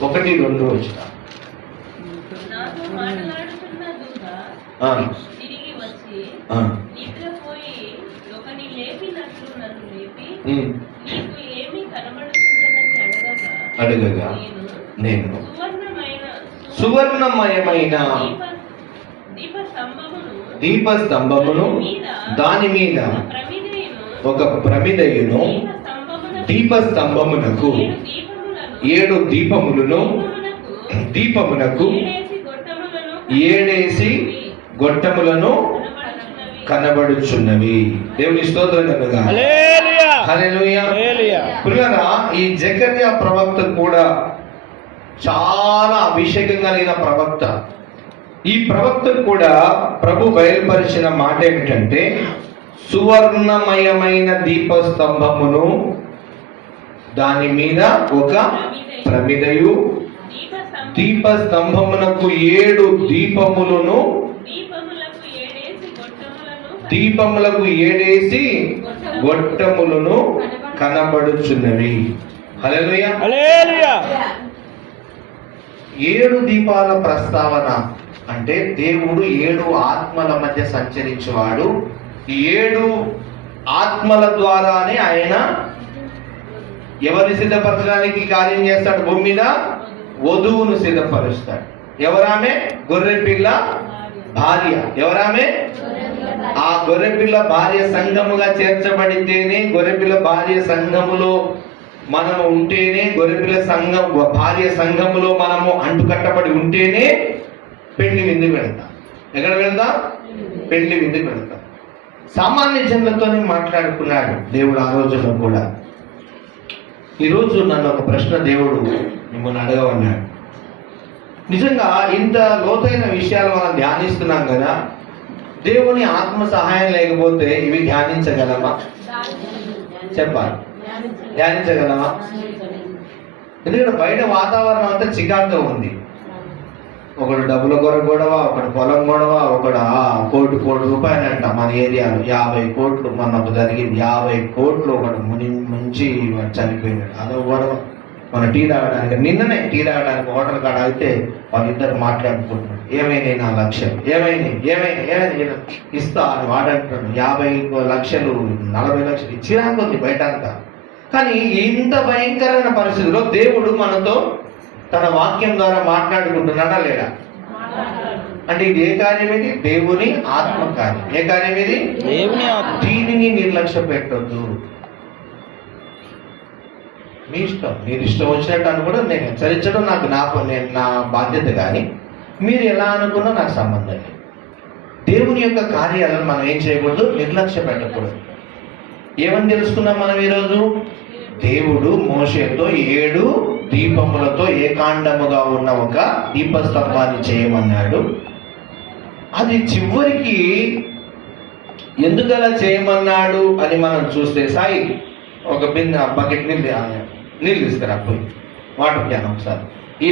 1-2 వచనాలు. తిరిగి వచ్చి నిద్రపోయి ఒకని లేపినట్లు నన్ను లేపి ఉమ్. నీకు ఏమి కనబడుతున్నదని అడగగా నేను నేను సువర్ణమైన సువర్ణమయమైన దీపస్తంభమును దాని మీద ఒక ప్రమిదయును దీపస్తంభమునకు 7 దీపములను దీపమునకు 7 గొట్టములను కనబడుచున్నవి. దేవుని స్తోత్రం కలుగుగా. హల్లెలూయా. హల్లెలూయా. హల్లెలూయా. ప్రియులారా, ఈ జకర్యా ప్రవక్త కూడా చాలా అభిషేకం కలిగిన ప్రవక్త. ఈ ప్రవక్తకు కూడా ప్రభు బయలుపరిచిన మాట ఏమిటంటే, సువర్ణమయమైన దీపస్తంభమును దాని మీద ఒక ప్రమిదయు దీపస్తంభమునకు 7 దీపములను దీపములకు 7 గొట్టములను కనబడుచున్నవి. హల్లెలూయా. హల్లెలూయా. 7 దీపాల ప్రస్తావన అంటే దేవుడు 7 ఆత్మల మధ్య సంచరించేవాడు. 7 ఆత్మల ద్వారానే ఆయన ఎవరిని సిద్ధపరచడానికి కార్యం చేస్తాడు? భూమి మీద వధువును సిద్ధపరుస్తాడు. ఎవరామె? గొర్రెపిల్ల భార్య. ఎవరామె? ఆ గొర్రెపిల్ల భార్య సంఘముగా చేర్చబడితేనే, గొర్రెపిల్ల భార్య సంఘములో మనము ఉంటేనే, గొర్రెపిల్ల సంఘం భార్య సంఘములో మనము అంటుకట్టబడి ఉంటేనే పెళ్లి విందు పెడతాం. ఎక్కడ పెడతాం? పెళ్లి విందు పెడతాం. సామాన్య జనులతోనే మాట్లాడుకున్నాడు దేవుడు ఆ రోజుల్లో కూడా. ఈరోజు నన్ను ఒక ప్రశ్న దేవుడు మిమ్మల్ని అడగమన్నాడు. నిజంగా ఇంత లోతైన విషయాలు మనం ధ్యానిస్తున్నాం కదా, దేవుని ఆత్మ సహాయం లేకపోతే ఇవి ధ్యానించగలమా? చెప్పాలి. ధ్యానించగలమా? ఎందుకంటే బయట వాతావరణం అంతా చికాకుగా ఉంది. ఒకడు డబ్బుల గొడవ, ఒకడు పొలం గొడవ, ఒకడు కోటి రూపాయలు అంట మన ఏరియాలో 50 కోట్లు మనకు జరిగింది. 50 కోట్లు ఒకడు ముంచి చనిపోయినాడు. అదో గొడవ. మన టీ తాగడానికి నిన్ననే టీ తాగడానికి హోటల్ కాడ అయితే వాళ్ళిద్దరు మాట్లాడుకుంటున్నాడు. ఏమైనా నా లక్ష్యం ఏమైనా ఇస్తా అని వాడంటున్నాడు. 50 లక్షలు 40 లక్షలు ఇచ్చిరాకొంది బయట అంతా. కానీ ఇంత భయంకరమైన పరిస్థితిలో దేవుడు మనతో తన వాక్యం ద్వారా మాట్లాడుకుంటున్నాడా లేడా? అంటే ఇది ఏ కార్యం? ఇది దేవుని ఆత్మ కార్యం. ఏ కార్యం ఇది? దేవుని ఆత్మ. దీనిని నిర్లక్ష్య పెట్టొద్దు. మీ ఇష్టం, మీరు ఇష్టం వచ్చినట్టు అనుకుంటే నేను హెచ్చరించడం నా బాధ్యత. కానీ మీరు ఎలా అనుకున్నా నాకు సంబంధం లేదు. దేవుని యొక్క కార్యాలను మనం ఏం చేయకూడదు? నిర్లక్ష్య పెట్టకూడదు. ఏమని తెలుసుకున్నాం మనం ఈరోజు? దేవుడు మోషేతో 7 దీపములతో ఏకాండముగా ఉన్న ఒక దీపస్తంభాన్ని చేయమన్నాడు. అది చివరికి ఎందుకలా చేయమన్నాడు అని మనం చూస్తే, సాయి ఒక బకెట్ నీళ్ళు ఇస్తారు. అప్పుడు వాటర్ క్యాన్ ఒకసారి ఈ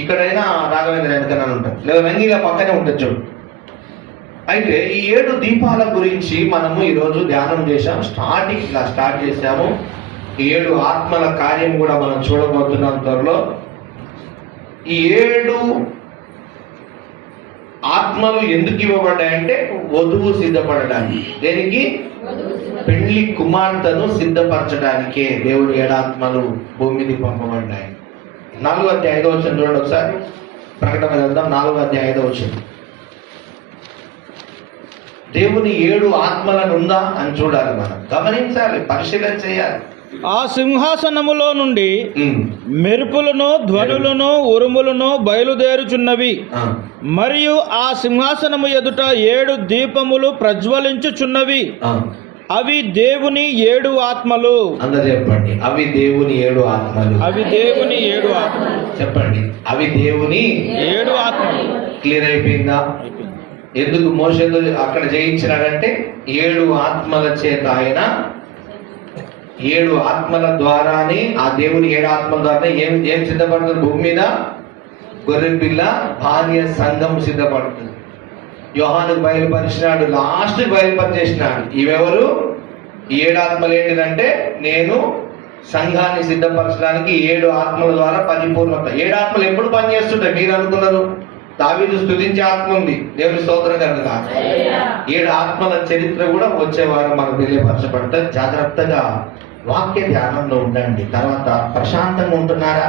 ఇక్కడైనా రాఘవేంద్ర వెనకనే ఉంటారు, లేదా రంగిగా పక్కనే ఉంటుంది చూడు. అయితే ఈ 7 దీపాల గురించి మనము ఈరోజు ధ్యానం చేశాం. స్టార్టింగ్ ఇలా స్టార్ట్ చేశాము. 7 ఆత్మల కార్యం కూడా మనం చూడబోతున్నాం త్వరలో. ఈ 7 ఆత్మలు ఎందుకు ఇవ్వబడ్డాయంటే వధువు సిద్ధపడడానికి. దేనికి? పెళ్లి కుమార్తెను సిద్ధపరచడానికే దేవుడు 7 ఆత్మలు భూమి మీద పంపబడ్డాయి. 4వ అధ్యాయం 5వ వచనం చూడండి ఒకసారి. ప్రకటన గ్రంథం 4వ అధ్యాయం 5వ వచనం. దేవుని 7 ఆత్మలను ఉందా అని చూడాలి, మనం గమనించాలి, పరిశీలన చేయాలి. ఆ సింహాసనములో నుండి మెరుపులను, ధ్వనులను, ఉరుములను బయలుదేరుచున్నవి. మరియు ఆ సింహాసనము ఎదుట 7 దీపములు ప్రజ్వలించుచున్నవి. అవి దేవుని 7 ఆత్మలు. అందరూ చెప్పండి, అవి దేవుని 7 ఆత్మలు. అవి దేవుని 7 ఆత్మలు. చెప్పండి, అవి దేవుని 7 ఆత్మలు. క్లియర్ అయిపోయిందా? ఎందుకు మోషేతో అక్కడ జయించినాడంటే 7 ఆత్మల చేత ఆయన 7 ఆత్మల ద్వారానే, ఆ దేవుని 7 ఆత్మల ద్వారా ఏం సిద్ధపడుతుంది? భూమి మీద గొర్రెపిల్ల భార్య సంఘం సిద్ధపడుతుంది. యోహాను బయలుపరిచినాడు, లాస్ట్ బయలుపరిచేసినాడు. ఇవెవరు? 7 ఆత్మలు ఏంటిదంటే, నేను సంఘాన్ని సిద్ధపరచడానికి 7 ఆత్మల ద్వారా పరిపూర్ణత. 7 ఆత్మలు ఎప్పుడు పనిచేస్తుంటాయి? మీరు అనుకున్నారు దావీదు స్తుతించే ఆత్మ ఉంది, దేవుని స్తోత్రం కనుక 7 ఆత్మల చరిత్ర కూడా వచ్చేవారు మనకు తెలియపరచబడతారు. జాగ్రత్తగా వాక్య ధ్యానంలో ఉండండి. తర్వాత ప్రశాంతంగా ఉంటున్నారా?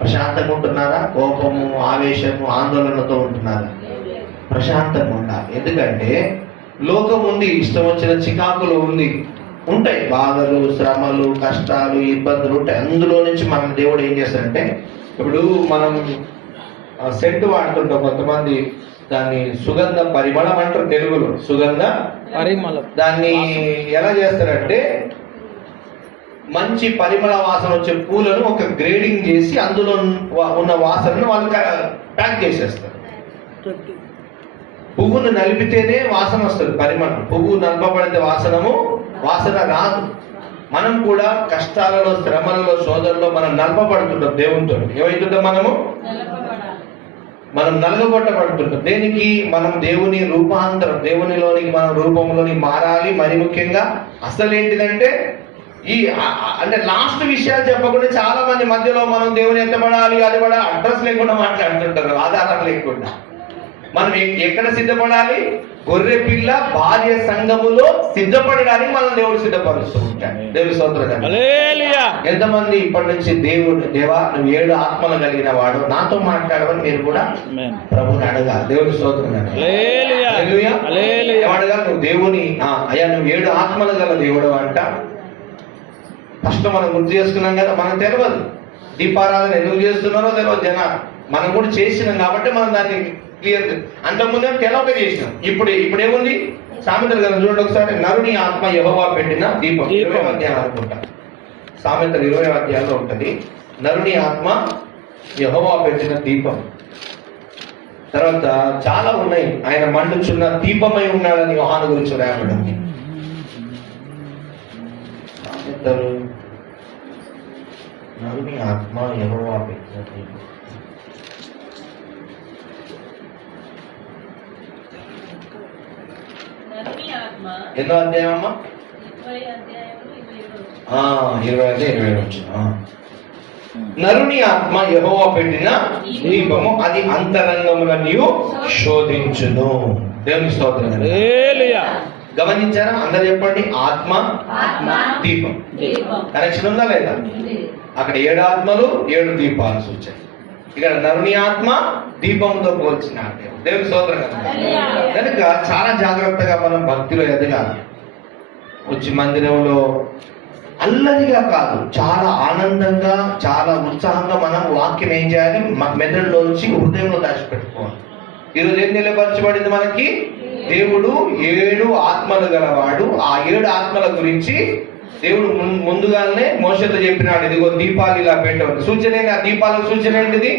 ప్రశాంతంగా ఉంటున్నారా? కోపము, ఆవేశము, ఆందోళనతో ఉంటున్నారా? ప్రశాంతంగా ఉండాలి. ఎందుకంటే లోకం ఉంది, ఇష్టం వచ్చిన చికాకులు ఉంది, ఉంటాయి, బాధలు, శ్రమలు, కష్టాలు, ఇబ్బందులు ఉంటాయి. అందులో నుంచి మన దేవుడు ఏం చేస్తాడంటే, ఇప్పుడు మనం సెంటు వాడుతుంటాం, కొంతమంది దాన్ని సుగంధ పరిమళం అంటారు తెలుగులో, సుగంధ పరిమళం. దాన్ని ఎలా చేస్తారంటే మంచి పరిమళ వాసన వచ్చే పూలను ఒక గ్రేడింగ్ చేసి అందులో ఉన్న వాసనను వాళ్ళు ప్యాక్ చేసేస్తారు. పువ్వును నలిపితేనే వాసన వస్తుంది, పరిమళం. పువ్వు నలపబడితే వాసన రాదు. మనం కూడా కష్టాలలో, శ్రమలలో, శోధనలో మనం నలపబడుతుంటాం దేవునితో. ఏమైతుంటాం? మనం నలగబట్టబడుతుంటాం. దేనికి? మనం దేవుని రూపాంతరం, దేవునిలోనికి మనం రూపంలోని మారాలి. మరి ముఖ్యంగా అసలు ఏంటిదంటే అంటే లాస్ట్ విషయాలు చెప్పకుండా చాలా మంది మధ్యలో మనం దేవుని ఎత్తబడాలి, అది కూడా అడ్రస్ లేకుండా మాట్లాడుతుంటారు, ఆధారం లేకుండా. మనం ఎక్కడ సిద్ధపడాలి? గొర్రె పిల్ల భార్య సంఘములో సిద్ధపడడానికి మనం దేవుడు సిద్ధపరుస్తూ ఉంటాడు. దేవుని స్తోత్రం. ఎంతమంది ఇప్పటి నుంచి దేవా నువ్వు 7 ఆత్మలు కలిగిన వాడు, నాతో మాట్లాడమని మీరు కూడా ప్రభుని అడగాలి. దేవుని స్తోత్రం. అడగాలి నువ్వు దేవుని, అయ్యా నువ్వు 7 ఆత్మలు గల దేవుడు అంట. ఫస్ట్ మనం గుర్తు చేసుకున్నాం కదా, మనకు తెలియదు దీపారాధన ఎందుకు చేస్తున్నారో తెలియదు జనాలు. మనం కూడా చేసినాం కాబట్టి మనం దాన్ని క్లియర్. అంతకుముందే తెలవక చేసినాం. ఇప్పుడు ఏముంది? సామెతలు కదా చూడండి ఒకసారి. నరుని ఆత్మ యెహోవా పెట్టిన దీపం, 20వ అధ్యాయం అనుకుంటా. సామెతలు 20వ అధ్యాయంలో ఉంటది. నరుని ఆత్మ యెహోవా పెట్టిన దీపం. తర్వాత చాలా ఉన్నాయి. ఆయన మండుచున్న దీపమై ఉన్నాడని యోహాను గురించి రాయబడింది. సామెతలు నరుని ఆత్మ యెహోవా పెట్టిన దీపం. ఎన్నో అధ్యాయం అమ్మా? 20 వచ్చిన. నరుని ఆత్మ యెహోవా పెట్టిన దీపము, అది అంతరంగములను శోధించును. దేవుని స్తోత్రం. గమనించారా? అందరు చెప్పండి. ఆత్మ, దీపం కనెక్షన్ ఉందా లేదా? అక్కడ 7 ఆత్మలు 7 దీపాలు సూచాయి. ఇక్కడ నరుని ఆత్మ దీపంతో పోల్చిన దేవుని స్తోత్రం కనుక చాలా జాగ్రత్తగా మనం భక్తిలో ఎదగాలి. వచ్చి మందిరంలో అల్లరిగా కాదు, చాలా ఆనందంగా, చాలా ఉత్సాహంగా మనం వాక్యం ఏం చేయాలి? మెదడులోంచి హృదయంలో దాచిపెట్టుకోవాలి. ఈరోజు ఏం తెలియపరచబడింది మనకి? దేవుడు 7 ఆత్మలు గలవాడు. ఆ 7 ఆత్మల గురించి దేవుడు ముందుగానే మోషేతో చెప్పినాడు. ఇదిగో దీపాలు ఇలా పెట్టండి. సూచన ఏంటి? ఆ దీపాలకు సూచన ఏంటిది?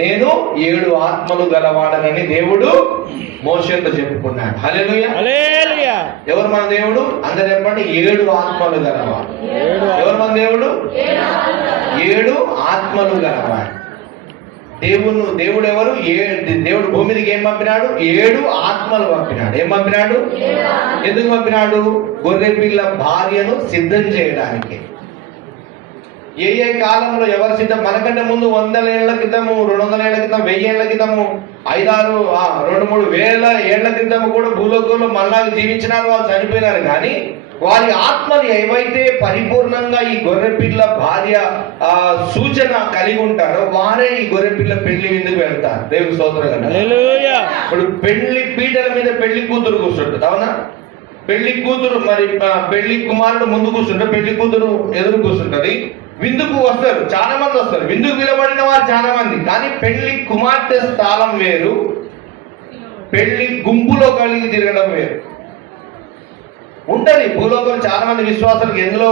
నేను 7 ఆత్మలు గలవాడనని దేవుడు మోషేతో చెప్పుకున్నాడు. హల్లెలూయా. ఎవరు మన దేవుడు? అందరు చెప్పండి. 7 ఆత్మలు గలవాడు. ఎవరు మన దేవుడు? 7 ఆత్మలు గలవాడు. దేవుడు ఎవరు? దేవుడు భూమి మీదకి ఏం పంపినాడు? 7 ఆత్మలు పంపినాడు. ఏం పంపినాడు? ఎందుకు పంపినాడు? గొర్రె పిల్ల భార్యను సిద్ధం చేయడానికి. ఏ కాలంలో ఎవరు సిద్ధం? మనకంటే ముందు 100 ఏళ్ల క్రితము, 200 ఏళ్ల క్రితం, 1000 ఏళ్ల క్రితము, 5, 6, 2-3 వేల ఏళ్ల క్రితము కూడా భూలోకంలో మళ్ళా జీవించినారు. వాళ్ళు చనిపోయినారు. కానీ వారి ఆత్మలు ఏవైతే పరిపూర్ణంగా ఈ గొర్రెపిల్ల భార్య సూచన కలిగి ఉంటారో వారే ఈ గొర్రెపిల్ల పెళ్లి విందుకు వెళ్తారు. దేవుని స్తోత్రం. ఇప్పుడు పెళ్లి పీటల మీద పెళ్లి కూతురు కూర్చుంటుంది, అవునా? పెళ్లి కూతురు మరి పెళ్లి కుమారుడు ముందు కూర్చుంటే పెళ్లి కూతురు ఎదురు కూర్చుంటది. విందుకు వస్తారు, చాలా మంది వస్తారు. విందుకు నిలబడిన వారు చాలా మంది. కానీ పెళ్లి కుమార్తె స్థానం వేరు, పెళ్లి గుంపులో కలిగి తిరగడం వేరు ఉంటది. భూలోకం చాలా మంది విశ్వాసాలకు ఎందులో